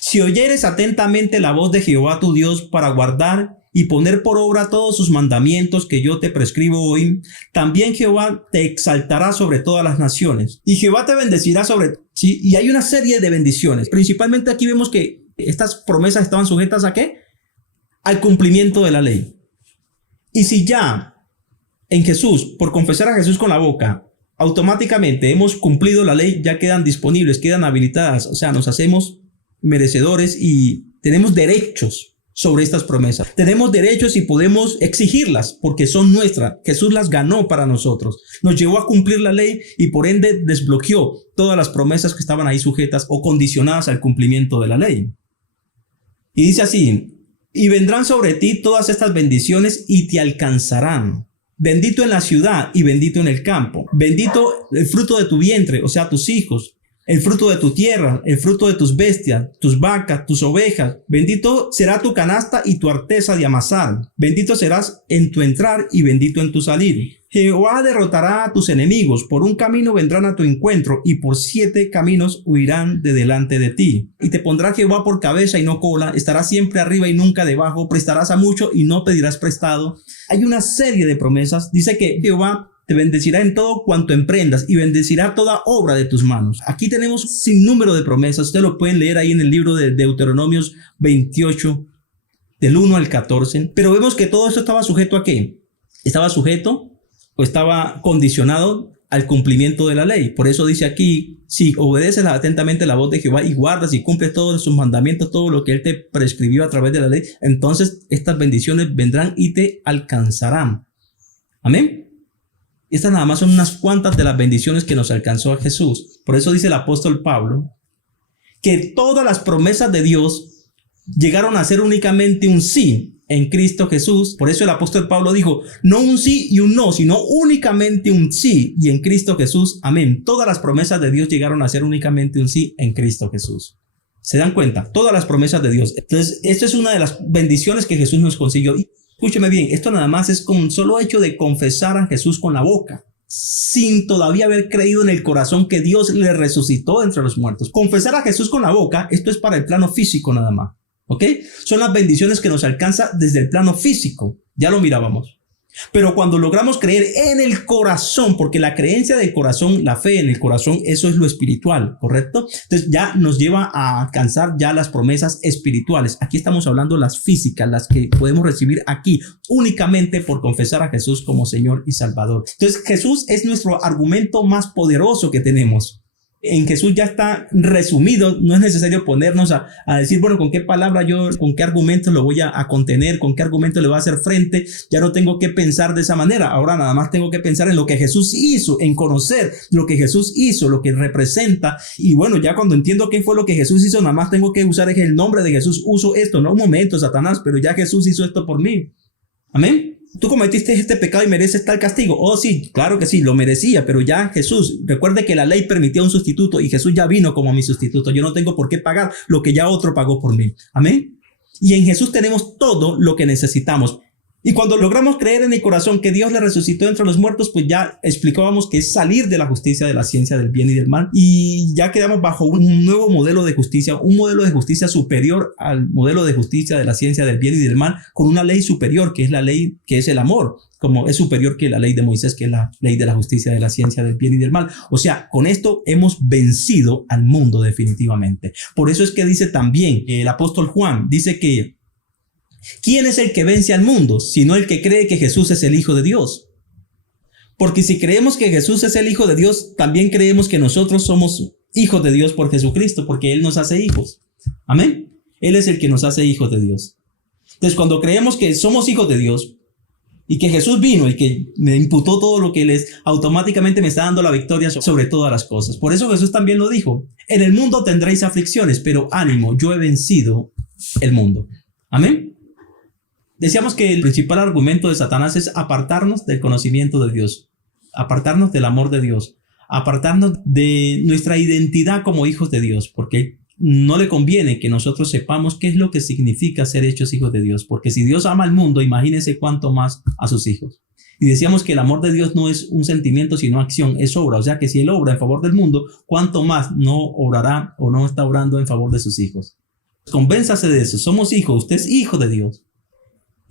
si oyeres atentamente la voz de Jehová tu Dios para guardar y poner por obra todos sus mandamientos que yo te prescribo hoy, también Jehová te exaltará sobre todas las naciones. Y Jehová te bendecirá sobre... Sí, y hay una serie de bendiciones. Principalmente aquí vemos que estas promesas estaban sujetas ¿a qué? Al cumplimiento de la ley. Y si ya en Jesús, por confesar a Jesús con la boca, automáticamente hemos cumplido la ley, ya quedan disponibles, quedan habilitadas. O sea, nos hacemos merecedores y tenemos derechos sobre estas promesas. Tenemos derechos y podemos exigirlas porque son nuestras. Jesús las ganó para nosotros. Nos llevó a cumplir la ley y por ende desbloqueó todas las promesas que estaban ahí sujetas o condicionadas al cumplimiento de la ley. Y dice así: y vendrán sobre ti todas estas bendiciones y te alcanzarán. Bendito en la ciudad y bendito en el campo. Bendito el fruto de tu vientre, o sea, tus hijos. El fruto de tu tierra, el fruto de tus bestias, tus vacas, tus ovejas. Bendito será tu canasta y tu arteza de amasar. Bendito serás en tu entrar y bendito en tu salir. Jehová derrotará a tus enemigos. Por un camino vendrán a tu encuentro y por 7 caminos huirán de delante de ti. Y te pondrá Jehová por cabeza y no cola. Estarás siempre arriba y nunca debajo. Prestarás a mucho y no pedirás prestado. Hay una serie de promesas. Dice que Jehová te bendecirá en todo cuanto emprendas y bendecirá toda obra de tus manos. Aquí tenemos sin número de promesas. Ustedes lo pueden leer ahí en el libro de Deuteronomios 28, del 1 al 14. Pero vemos que todo esto estaba sujeto ¿a qué? Estaba sujeto o estaba condicionado al cumplimiento de la ley. Por eso dice aquí: si obedeces atentamente la voz de Jehová y guardas y cumples todos sus mandamientos, todo lo que Él te prescribió a través de la ley, entonces estas bendiciones vendrán y te alcanzarán. Amén. Estas nada más son unas cuantas de las bendiciones que nos alcanzó a Jesús. Por eso dice el apóstol Pablo que todas las promesas de Dios llegaron a ser únicamente un sí en Cristo Jesús. Por eso el apóstol Pablo dijo: no un sí y un no, sino únicamente un sí y en Cristo Jesús. Amén. Todas las promesas de Dios llegaron a ser únicamente un sí en Cristo Jesús. ¿Se dan cuenta? Todas las promesas de Dios. Entonces, esto es una de las bendiciones que Jesús nos consiguió. Escúcheme bien, esto nada más es con un solo hecho de confesar a Jesús con la boca. sin todavía haber creído en el corazón que Dios le resucitó entre los muertos. Confesar a Jesús con la boca, esto es para el plano físico nada más, ¿ok? Son las bendiciones que nos alcanza desde el plano físico, ya lo mirábamos. Pero cuando logramos creer en el corazón, porque la creencia del corazón, la fe en el corazón, eso es lo espiritual, ¿correcto? Entonces ya nos lleva a alcanzar ya las promesas espirituales. Aquí estamos hablando de las físicas, las que podemos recibir aquí únicamente por confesar a Jesús como Señor y Salvador. Entonces Jesús es nuestro argumento más poderoso que tenemos. En Jesús ya está resumido, no es necesario ponernos a decir, bueno, con qué palabra con qué argumento lo voy a contener, con qué argumento le voy a hacer frente. Ya no tengo que pensar de esa manera, ahora nada más tengo que pensar en lo que Jesús hizo, en conocer lo que Jesús hizo, lo que representa. Y bueno, ya cuando entiendo qué fue lo que Jesús hizo, nada más tengo que usar el nombre de Jesús. Uso esto, no un momento, Satanás, pero ya Jesús hizo esto por mí. Amén. Tú cometiste este pecado y mereces tal castigo. Oh, sí, claro que sí, lo merecía, pero ya Jesús, recuerde que la ley permitía un sustituto y Jesús ya vino como mi sustituto. Yo no tengo por qué pagar lo que ya otro pagó por mí. Amén. Y en Jesús tenemos todo lo que necesitamos. Y cuando logramos creer en el corazón que Dios le resucitó entre los muertos, pues ya explicábamos que es salir de la justicia, de la ciencia del bien y del mal. Y ya quedamos bajo un nuevo modelo de justicia, un modelo de justicia superior al modelo de justicia de la ciencia del bien y del mal, con una ley superior, que es la ley, que es el amor, como es superior que la ley de Moisés, que es la ley de la justicia de la ciencia del bien y del mal. O sea, con esto hemos vencido al mundo definitivamente. Por eso es que dice también el apóstol Juan, dice que ¿quién es el que vence al mundo, sino el que cree que Jesús es el Hijo de Dios? Porque si creemos que Jesús es el Hijo de Dios, también creemos que nosotros somos hijos de Dios por Jesucristo, porque Él nos hace hijos. Amén. Él es el que nos hace hijos de Dios. Entonces, cuando creemos que somos hijos de Dios y que Jesús vino y que me imputó todo lo que Él es, automáticamente me está dando la victoria sobre todas las cosas. Por eso Jesús también lo dijo: en el mundo tendréis aflicciones, pero ánimo, yo he vencido el mundo. Amén. Decíamos que el principal argumento de Satanás es apartarnos del conocimiento de Dios, apartarnos del amor de Dios, apartarnos de nuestra identidad como hijos de Dios, porque no le conviene que nosotros sepamos qué es lo que significa ser hechos hijos de Dios, porque si Dios ama al mundo, imagínense cuánto más a sus hijos. Y decíamos que el amor de Dios no es un sentimiento, sino acción, es obra. O sea que si Él obra en favor del mundo, ¿cuánto más no obrará o no está obrando en favor de sus hijos? Convénzase de eso, somos hijos, usted es hijo de Dios.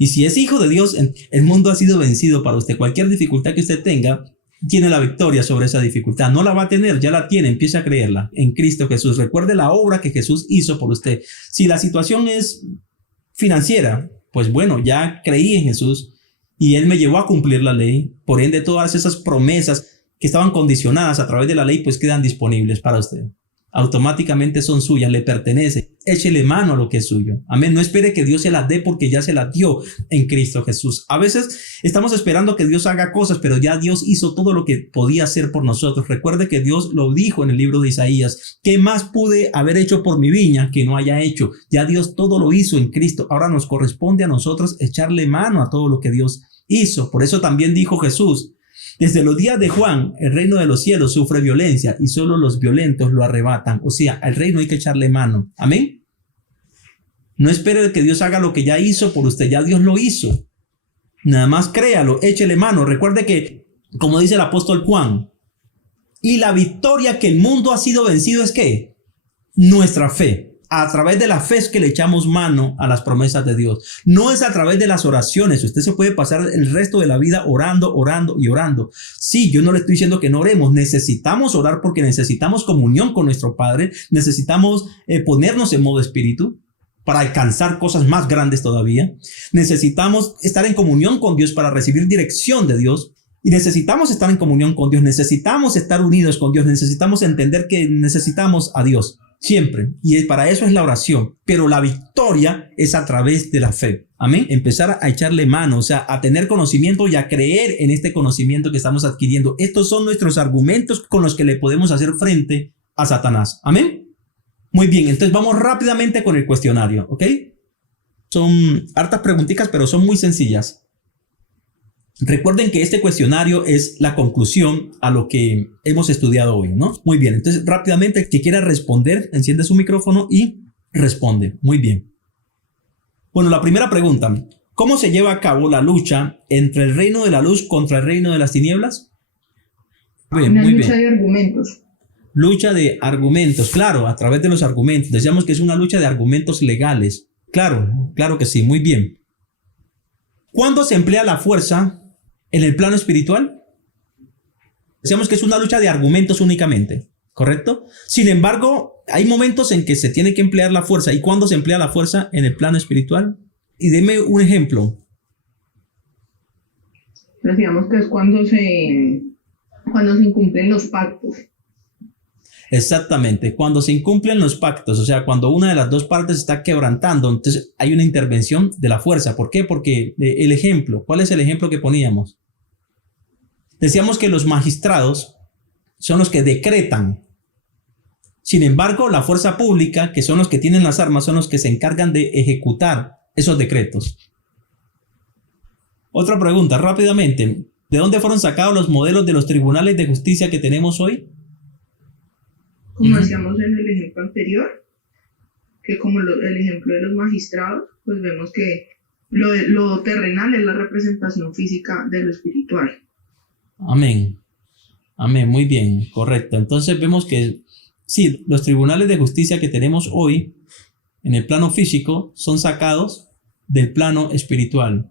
Y si es hijo de Dios, el mundo ha sido vencido para usted. Cualquier dificultad que usted tenga, tiene la victoria sobre esa dificultad. No la va a tener, ya la tiene, empiece a creerla en Cristo Jesús. Recuerde la obra que Jesús hizo por usted. Si la situación es financiera, pues bueno, ya creí en Jesús y Él me llevó a cumplir la ley. Por ende, todas esas promesas que estaban condicionadas a través de la ley, pues quedan disponibles para usted. Automáticamente son suyas, le pertenece. Échele mano a lo que es suyo. Amén. No espere que Dios se las dé, porque ya se las dio en Cristo Jesús. A veces estamos esperando que Dios haga cosas, pero ya Dios hizo todo lo que podía hacer por nosotros. Recuerde que Dios lo dijo en el libro de Isaías: ¿qué más pude haber hecho por mi viña que no haya hecho? Ya Dios todo lo hizo en Cristo. Ahora nos corresponde a nosotros echarle mano a todo lo que Dios hizo. Por eso también dijo Jesús: desde los días de Juan, el reino de los cielos sufre violencia y solo los violentos lo arrebatan. O sea, al reino hay que echarle mano. Amén. No espere que Dios haga lo que ya hizo por usted. Ya Dios lo hizo. Nada más créalo, échele mano. Recuerde que, como dice el apóstol Juan, y la victoria que el mundo ha sido vencido es ¿qué? Nuestra fe. A través de la fe es que le echamos mano a las promesas de Dios. No es a través de las oraciones. Usted se puede pasar el resto de la vida orando, orando y orando. Sí, yo no le estoy diciendo que no oremos. Necesitamos orar porque necesitamos comunión con nuestro Padre. Necesitamos ponernos en modo espíritu para alcanzar cosas más grandes todavía. Necesitamos estar en comunión con Dios para recibir dirección de Dios. Y necesitamos estar en comunión con Dios. Necesitamos estar unidos con Dios. Necesitamos entender que necesitamos a Dios. Siempre. Y para eso es la oración. Pero la victoria es a través de la fe. Amén. Empezar a echarle mano, o sea, a tener conocimiento y a creer en este conocimiento que estamos adquiriendo. Estos son nuestros argumentos con los que le podemos hacer frente a Satanás. Amén. Muy bien. Entonces vamos rápidamente con el cuestionario. ¿Ok? Son hartas preguntitas, pero son muy sencillas. Recuerden que este cuestionario es la conclusión a lo que hemos estudiado hoy, ¿no? Muy bien, entonces rápidamente, el que quiera responder, enciende su micrófono y responde. Muy bien. Bueno, la primera pregunta: ¿cómo se lleva a cabo la lucha entre el reino de la luz contra el reino de las tinieblas? Bien, Una muy lucha bien. de argumentos. Lucha de argumentos, claro, a través de los argumentos. Decíamos que es una lucha de argumentos legales. Claro, claro que sí, muy bien. ¿Cuándo se emplea la fuerza en el plano espiritual? Decíamos que es una lucha de argumentos únicamente, ¿correcto? Sin embargo, hay momentos en que se tiene que emplear la fuerza. ¿Y cuándo se emplea la fuerza en el plano espiritual? Y deme un ejemplo. Decíamos que es cuando se incumplen los pactos. Exactamente, cuando se incumplen los pactos, o sea, cuando una de las dos partes está quebrantando, entonces hay una intervención de la fuerza. ¿Por qué? Porque el ejemplo, ¿cuál es el ejemplo que poníamos? Decíamos que los magistrados son los que decretan. Sin embargo, la fuerza pública, que son los que tienen las armas, son los que se encargan de ejecutar esos decretos. Otra pregunta, rápidamente. ¿De dónde fueron sacados los modelos de los tribunales de justicia que tenemos hoy? Como decíamos en el ejemplo anterior, que como el ejemplo de los magistrados, pues vemos que lo terrenal es la representación física de lo espiritual. Amén. Amén, muy bien, correcto. Entonces vemos que sí, los tribunales de justicia que tenemos hoy en el plano físico son sacados del plano espiritual.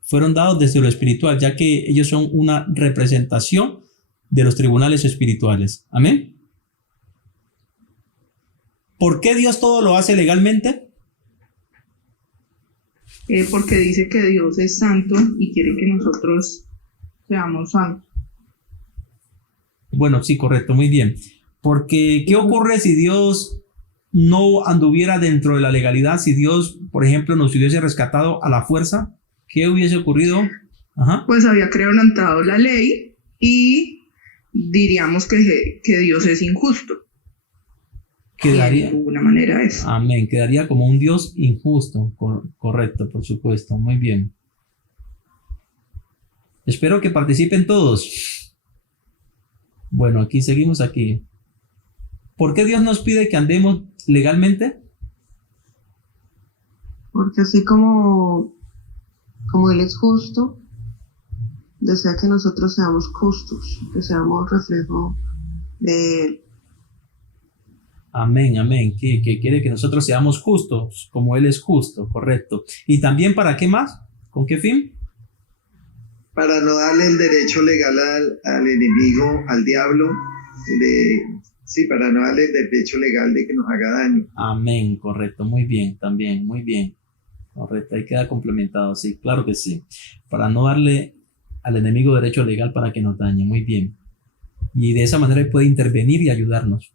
Fueron dados desde lo espiritual, ya que ellos son una representación de los tribunales espirituales. Amén. ¿Por qué Dios todo lo hace legalmente? Porque dice que Dios es santo y quiere que nosotros seamos santos. Bueno, sí, correcto, muy bien. Porque, ¿qué ocurre si Dios no anduviera dentro de la legalidad? Si Dios, por ejemplo, nos hubiese rescatado a la fuerza, ¿qué hubiese ocurrido? Ajá. Pues había quebrantado la ley y diríamos que Dios es injusto. Quedaría, de ninguna manera es. Amén, quedaría como un Dios injusto. Correcto, por supuesto, muy bien. Espero que participen todos. Bueno, aquí seguimos aquí. ¿Por qué Dios nos pide que andemos legalmente? Porque así como Él es justo, desea que nosotros seamos justos, que seamos reflejo de Él. Amén, amén. Que quiere que nosotros seamos justos, como Él es justo, correcto. ¿Y también para qué más? ¿Con qué fin? Para no darle el derecho legal al enemigo, al diablo, para no darle el derecho legal de que nos haga daño. Amén, correcto, muy bien, también, muy bien. Correcto, ahí queda complementado, sí, claro que sí. Para no darle al enemigo derecho legal para que nos dañe, muy bien. Y de esa manera Él puede intervenir y ayudarnos.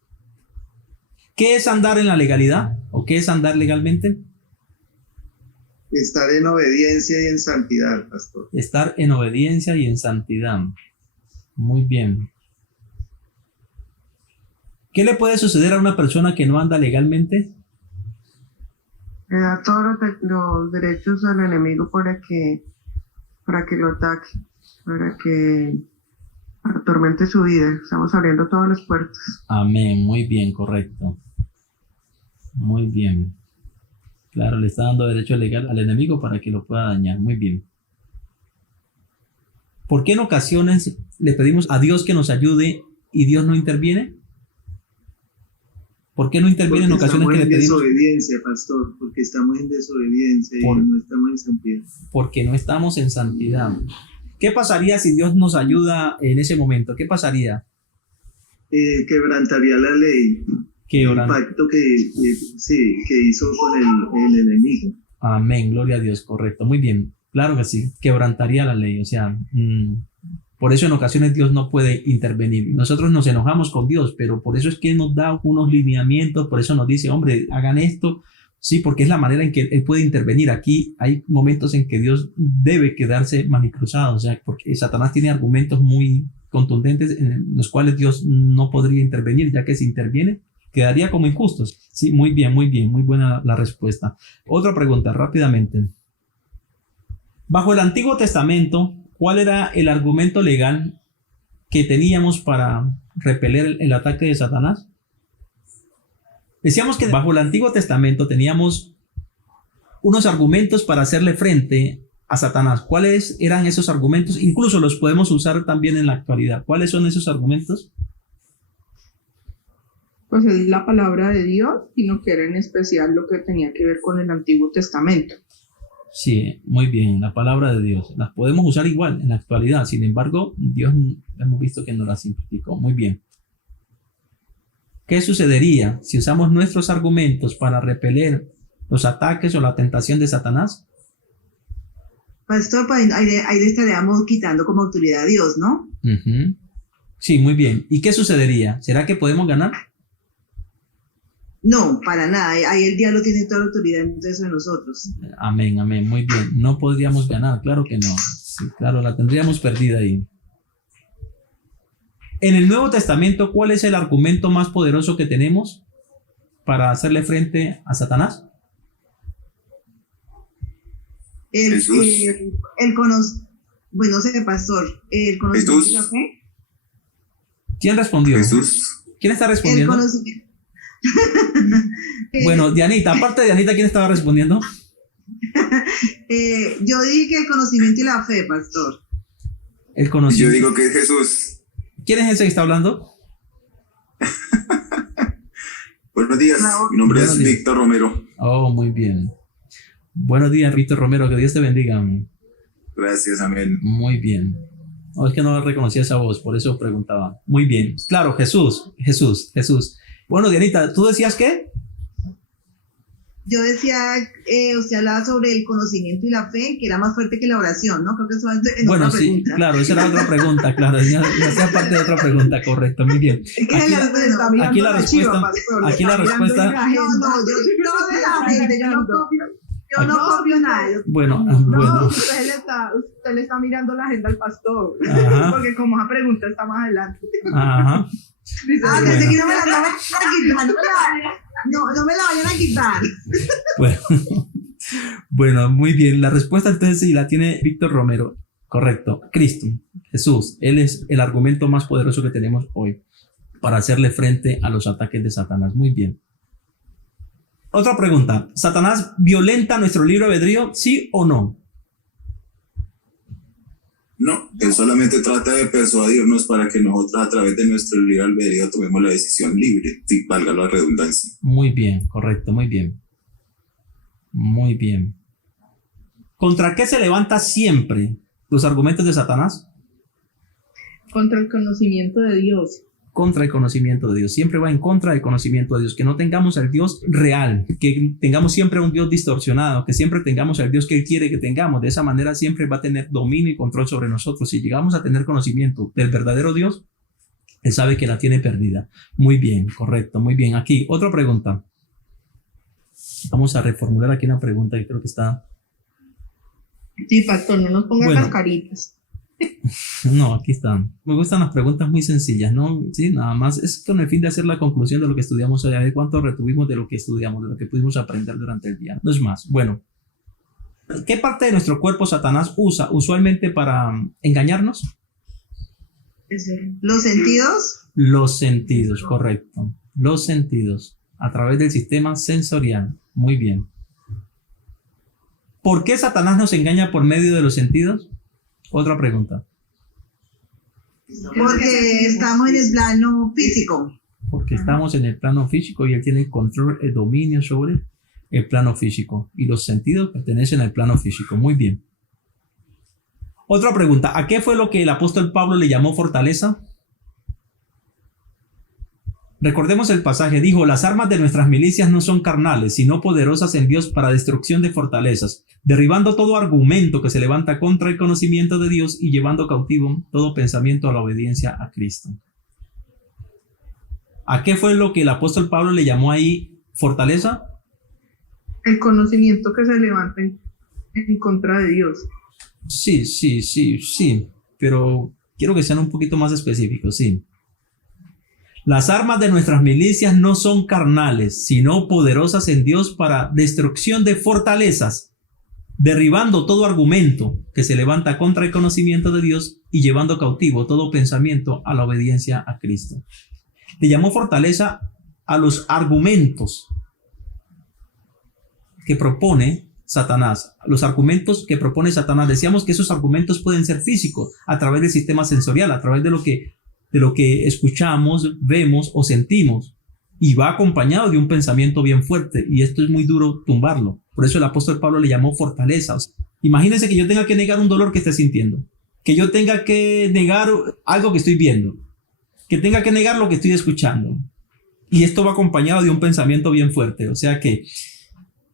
¿Qué es andar en la legalidad? ¿O qué es andar legalmente? Estar en obediencia y en santidad, pastor. Estar en obediencia y en santidad. Muy bien. ¿Qué le puede suceder a una persona que no anda legalmente? Le da todos los derechos al enemigo para que lo ataque, para que atormente su vida. Estamos abriendo todas las puertas. Amén, muy bien, correcto. Muy bien. Claro, le está dando derecho legal al enemigo para que lo pueda dañar. Muy bien. ¿Por qué en ocasiones le pedimos a Dios que nos ayude y Dios no interviene? ¿Por qué no interviene en ocasiones que le pedimos? Porque estamos en desobediencia, pastor, porque estamos en desobediencia y no estamos en santidad. Porque no estamos en santidad. ¿Qué pasaría si Dios nos ayuda en ese momento? ¿Qué pasaría? Quebrantaría la ley. El pacto que hizo con el enemigo. Amén, gloria a Dios, correcto, muy bien, claro que sí, quebrantaría la ley, o sea, por eso en ocasiones Dios no puede intervenir. Nosotros nos enojamos con Dios, pero por eso es que Él nos da unos lineamientos, por eso nos dice, hombre, hagan esto, sí, porque es la manera en que Él puede intervenir. Aquí hay momentos en que Dios debe quedarse manicruzado, o sea, porque Satanás tiene argumentos muy contundentes en los cuales Dios no podría intervenir, ya que si interviene, quedaría como injustos. Sí, muy bien, muy buena la respuesta. Otra pregunta, rápidamente. Bajo el Antiguo Testamento, ¿cuál era el argumento legal que teníamos para repeler el ataque de Satanás? Decíamos que bajo el Antiguo Testamento teníamos unos argumentos para hacerle frente a Satanás. ¿Cuáles eran esos argumentos? Incluso los podemos usar también en la actualidad. ¿Cuáles son esos argumentos? Pues es la palabra de Dios, sino que era en especial lo que tenía que ver con el Antiguo Testamento. Sí, muy bien, la palabra de Dios. Las podemos usar igual en la actualidad, sin embargo, Dios hemos visto que no las simplificó. Muy bien. ¿Qué sucedería si usamos nuestros argumentos para repeler los ataques o la tentación de Satanás? Pastor, pues ahí le estaríamos quitando como autoridad a Dios, ¿no? Uh-huh. Sí, muy bien. ¿Y qué sucedería? ¿Será que podemos ganar? No, para nada. Ahí el diablo tiene toda la autoridad en eso de nosotros. Amén, amén. Muy bien. No podríamos ganar, claro que no. Sí, claro, la tendríamos perdida ahí. En el Nuevo Testamento, ¿cuál es el argumento más poderoso que tenemos para hacerle frente a Satanás? Bueno, no sé, pastor, el conocimiento de la fe. ¿Quién respondió? Jesús. ¿Quién está respondiendo? El conocimiento. Bueno, Dianita, aparte de Dianita, ¿quién estaba respondiendo? Yo dije que el conocimiento y la fe, pastor. El conocimiento. Yo digo que es Jesús. ¿Quién es ese que está hablando? Buenos días, mi nombre Buenos es días. Víctor Romero. Oh, muy bien. Buenos días, Víctor Romero, que Dios te bendiga. Gracias, amén. Muy bien. No, es que no reconocía esa voz, por eso preguntaba. Muy bien. Claro, Jesús. Bueno, Dianita, ¿tú decías qué? Yo decía, usted hablaba sobre el conocimiento y la fe, que era más fuerte que la oración, ¿no? Creo que eso es en Bueno, otra sí, pregunta. claro, esa era otra pregunta, claro. Ya hacía parte de otra pregunta, correcto, muy bien. Aquí la respuesta. No, yo no copio nada. Bueno, No, bueno. usted le está mirando la agenda al pastor. Ajá. Porque como esa pregunta está más adelante. Ajá. Dice, Pensé que no me la vayan a quitar. No me la vayan a quitar. Bueno, bueno, muy bien. La respuesta entonces sí la tiene Víctor Romero. Correcto. Cristo, Jesús, Él es el argumento más poderoso que tenemos hoy para hacerle frente a los ataques de Satanás. Muy bien. Otra pregunta. ¿Satanás violenta nuestro libre albedrío? ¿Sí o no? No, él solamente trata de persuadirnos para que nosotros a través de nuestro libre albedrío tomemos la decisión libre, si valga la redundancia. Muy bien, correcto, muy bien. Muy bien. ¿Contra qué se levanta siempre los argumentos de Satanás? contra el conocimiento de Dios. Contra el conocimiento de Dios. Siempre va en contra del conocimiento de Dios. Que no tengamos al Dios real, que tengamos siempre un Dios distorsionado, que siempre tengamos al Dios que Él quiere que tengamos. De esa manera siempre va a tener dominio y control sobre nosotros. Si llegamos a tener conocimiento del verdadero Dios, Él sabe que la tiene perdida. Muy bien, correcto, muy bien. Aquí, otra pregunta. Vamos a reformular aquí una pregunta que creo que está... Sí, pastor, no nos ponga Bueno. cascaritas. No, aquí están. Me gustan las preguntas muy sencillas, ¿no? Sí, nada más es con el fin de hacer la conclusión de lo que estudiamos hoy, a ver cuánto retuvimos de lo que estudiamos, de lo que pudimos aprender durante el día. No es más. Bueno, ¿qué parte de nuestro cuerpo Satanás usa usualmente para engañarnos? ¿Los sentidos? Los sentidos, correcto. Los sentidos, a través del sistema sensorial. Muy bien. ¿Por qué Satanás nos engaña por medio de los sentidos? Otra pregunta. Porque estamos en el plano físico. Porque estamos en el plano físico y Él tiene el control, el dominio sobre el plano físico. Y los sentidos pertenecen al plano físico. Muy bien. Otra pregunta. ¿A qué fue lo que el apóstol Pablo le llamó fortaleza? Recordemos el pasaje. Dijo, las armas de nuestras milicias no son carnales, sino poderosas en Dios para destrucción de fortalezas, derribando todo argumento que se levanta contra el conocimiento de Dios y llevando cautivo todo pensamiento a la obediencia a Cristo. ¿A qué fue lo que el apóstol Pablo le llamó ahí fortaleza? El conocimiento que se levanta en contra de Dios. Sí, pero quiero que sean un poquito más específicos, sí. Las armas de nuestras milicias no son carnales, sino poderosas en Dios para destrucción de fortalezas, derribando todo argumento que se levanta contra el conocimiento de Dios y llevando cautivo todo pensamiento a la obediencia a Cristo. Le llamó fortaleza a los argumentos que propone Satanás, los argumentos que propone Satanás. Decíamos que esos argumentos pueden ser físicos, a través del sistema sensorial, a través de lo que escuchamos, vemos o sentimos, y va acompañado de un pensamiento bien fuerte, y esto es muy duro tumbarlo. Por eso el apóstol Pablo le llamó fortalezas. Imagínense que yo tenga que negar un dolor que esté sintiendo, que yo tenga que negar algo que estoy viendo, que tenga que negar lo que estoy escuchando, y esto va acompañado de un pensamiento bien fuerte. O sea que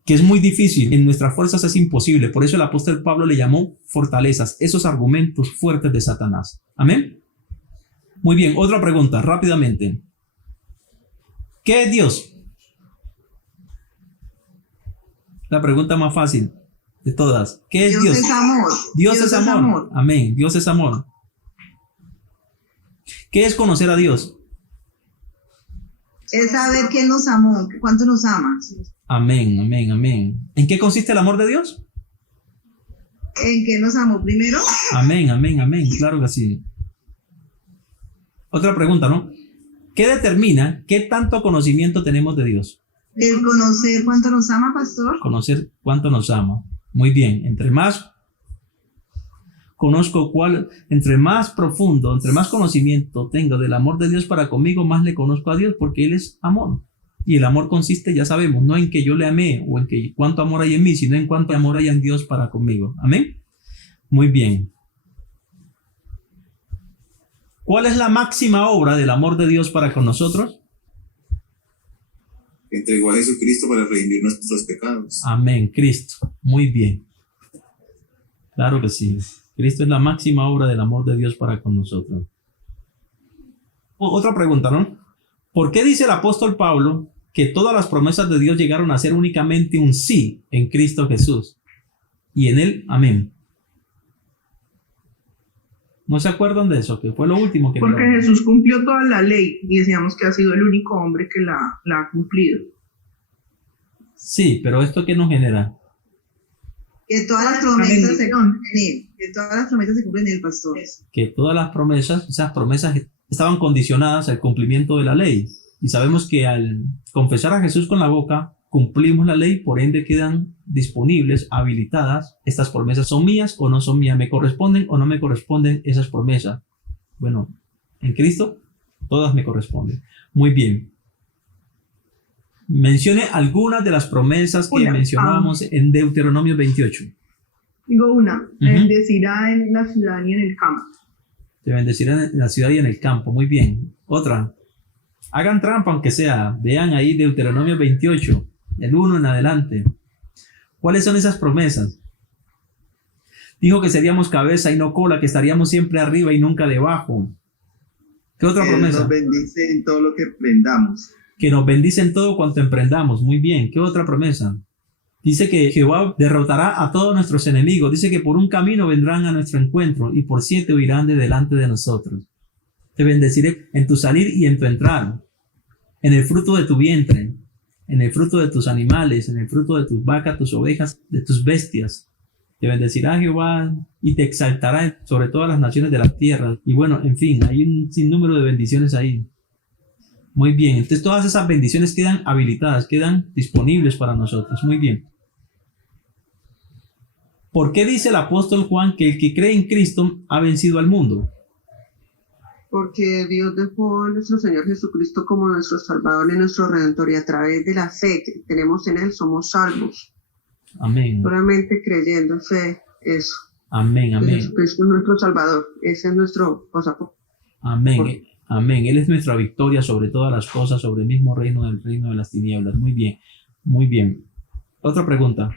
es muy difícil, en nuestras fuerzas es imposible. Por eso el apóstol Pablo le llamó fortalezas, esos argumentos fuertes de Satanás. Amén. Muy bien, otra pregunta, rápidamente. ¿Qué es Dios? La pregunta más fácil de todas. ¿Qué es Dios? Dios es amor. Dios es amor. Amén. Dios es amor. ¿Qué es conocer a Dios? Es saber que Él nos amó, cuánto nos ama. Amén, amén, amén. ¿En qué consiste el amor de Dios? ¿En qué nos amó primero? Amén, amén, amén. Claro que sí. Otra pregunta, ¿no? ¿Qué determina qué tanto conocimiento tenemos de Dios? El conocer cuánto nos ama, pastor. Conocer cuánto nos ama. Muy bien. Entre más conozco entre más profundo, entre más conocimiento tengo del amor de Dios para conmigo, más le conozco a Dios, porque Él es amor. Y el amor consiste, ya sabemos, no en que yo le amé o en que cuánto amor hay en mí, sino en cuánto amor hay en Dios para conmigo. Amén. Muy bien. ¿Cuál es la máxima obra del amor de Dios para con nosotros? Entregó a Jesucristo para redimir nuestros pecados. Amén, Cristo. Muy bien. Claro que sí. Cristo es la máxima obra del amor de Dios para con nosotros. Otra pregunta, ¿no? ¿Por qué dice el apóstol Pablo que todas las promesas de Dios llegaron a ser únicamente un sí en Cristo Jesús? Y en Él, amén. ¿No se acuerdan de eso? Que fue lo último que... Porque Jesús cumplió toda la ley y decíamos que ha sido el único hombre que la ha cumplido. Sí, pero ¿esto qué nos genera? Que todas las promesas se cumplen en Él. Que todas las promesas se cumplen en el pastor. Que todas las promesas, esas promesas estaban condicionadas al cumplimiento de la ley. Y sabemos que al confesar a Jesús con la boca, cumplimos la ley, por ende quedan disponibles, habilitadas. Estas promesas son mías o no son mías, me corresponden o no me corresponden esas promesas. Bueno, en Cristo todas me corresponden. Muy bien. Mencione algunas de las promesas que mencionábamos en Deuteronomio 28. Digo una, bendecirá en la ciudad y en el campo. Te bendecirá en la ciudad y en el campo. Muy bien. Otra. Hagan trampa aunque sea. Vean ahí Deuteronomio 28. El 1 en adelante. ¿Cuáles son esas promesas? Dijo que seríamos cabeza y no cola, que estaríamos siempre arriba y nunca debajo. ¿Qué otra promesa? Nos bendice en todo lo que emprendamos. Que nos bendice en todo cuanto emprendamos. Muy bien. ¿Qué otra promesa? Dice que Jehová derrotará a todos nuestros enemigos. Dice que por un camino vendrán a nuestro encuentro y por 7 huirán de delante de nosotros. Te bendeciré en tu salir y en tu entrar, en el fruto de tu vientre, en el fruto de tus animales, en el fruto de tus vacas, tus ovejas, de tus bestias. Te bendecirá Jehová y te exaltará sobre todas las naciones de la tierra. Y bueno, en fin, hay un sinnúmero de bendiciones ahí. Muy bien, entonces todas esas bendiciones quedan habilitadas, quedan disponibles para nosotros. Muy bien. ¿Por qué dice el apóstol Juan que el que cree en Cristo ha vencido al mundo? Porque Dios dejó a nuestro Señor Jesucristo como nuestro Salvador y nuestro Redentor, y a través de la fe que tenemos en Él somos salvos. Amén. Solamente creyendo en fe, eso. Amén, amén. Jesucristo es nuestro Salvador, ese es nuestro pasaporte. Amén, amén. Él es nuestra victoria sobre todas las cosas, sobre el mismo reino de las tinieblas. Muy bien, muy bien. Otra pregunta.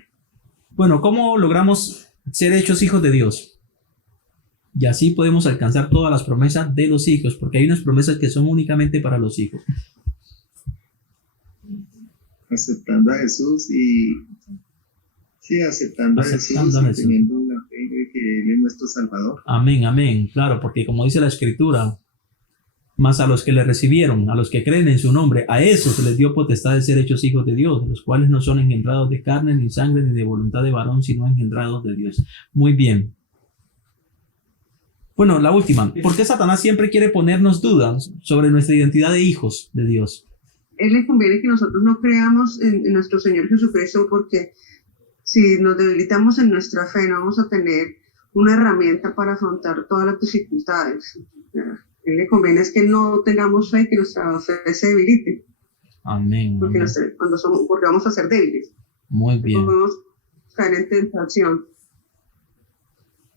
Bueno, ¿cómo logramos ser hechos hijos de Dios? Y así podemos alcanzar todas las promesas de los hijos, porque hay unas promesas que son únicamente para los hijos. Aceptando a Jesús y... Sí, aceptando a Jesús y teniendo la fe de que Él es nuestro Salvador. Amén, amén. Claro, porque como dice la Escritura, mas a los que le recibieron, a los que creen en su nombre, a esos se les dio potestad de ser hechos hijos de Dios, los cuales no son engendrados de carne, ni sangre, ni de voluntad de varón, sino engendrados de Dios. Muy bien. Bueno, la última. ¿Por qué Satanás siempre quiere ponernos dudas sobre nuestra identidad de hijos de Dios? Él le conviene que nosotros no creamos en nuestro Señor Jesucristo, porque si nos debilitamos en nuestra fe, no vamos a tener una herramienta para afrontar todas las dificultades. A él le conviene es que no tengamos fe, que nuestra fe se debilite. Amén. Porque, amén. porque vamos a ser débiles. Muy bien. Podemos caer en tentación.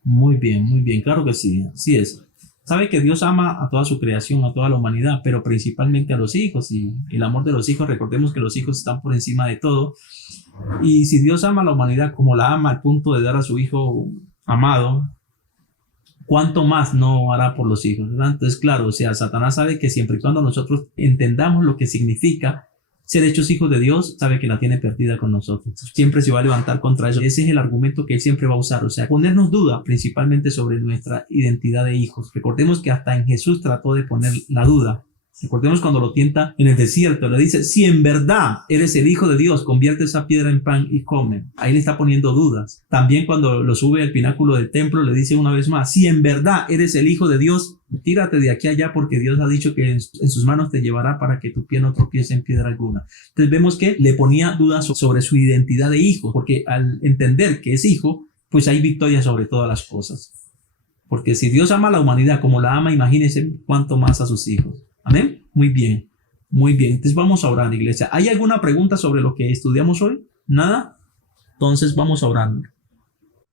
Muy bien, claro que sí, así es. Sabe que Dios ama a toda su creación, a toda la humanidad, pero principalmente a los hijos, y el amor de los hijos, recordemos que los hijos están por encima de todo, y si Dios ama a la humanidad como la ama al punto de dar a su hijo amado, ¿cuánto más no hará por los hijos? ¿Verdad? Entonces, claro, o sea, Satanás sabe que siempre y cuando nosotros entendamos lo que significa ser hechos hijos de Dios, sabe que la tiene perdida con nosotros. Siempre se va a levantar contra eso. Ese es el argumento que él siempre va a usar. O sea, ponernos duda principalmente sobre nuestra identidad de hijos. Recordemos que hasta en Jesús trató de poner la duda. Recordemos cuando lo tienta en el desierto. Le dice, si en verdad eres el Hijo de Dios, convierte esa piedra en pan y come. Ahí le está poniendo dudas. También cuando lo sube al pináculo del templo, le dice una vez más, si en verdad eres el Hijo de Dios, tírate de aquí a allá porque Dios ha dicho que en sus manos te llevará para que tu pie no tropiece en piedra alguna. Entonces vemos que le ponía dudas sobre su identidad de hijo, porque al entender que es hijo, pues hay victoria sobre todas las cosas. Porque si Dios ama a la humanidad como la ama, imagínense cuánto más a sus hijos. Amén. Muy bien. Muy bien. Entonces vamos a orar, iglesia. ¿Hay alguna pregunta sobre lo que estudiamos hoy? ¿Nada? Entonces vamos a orar.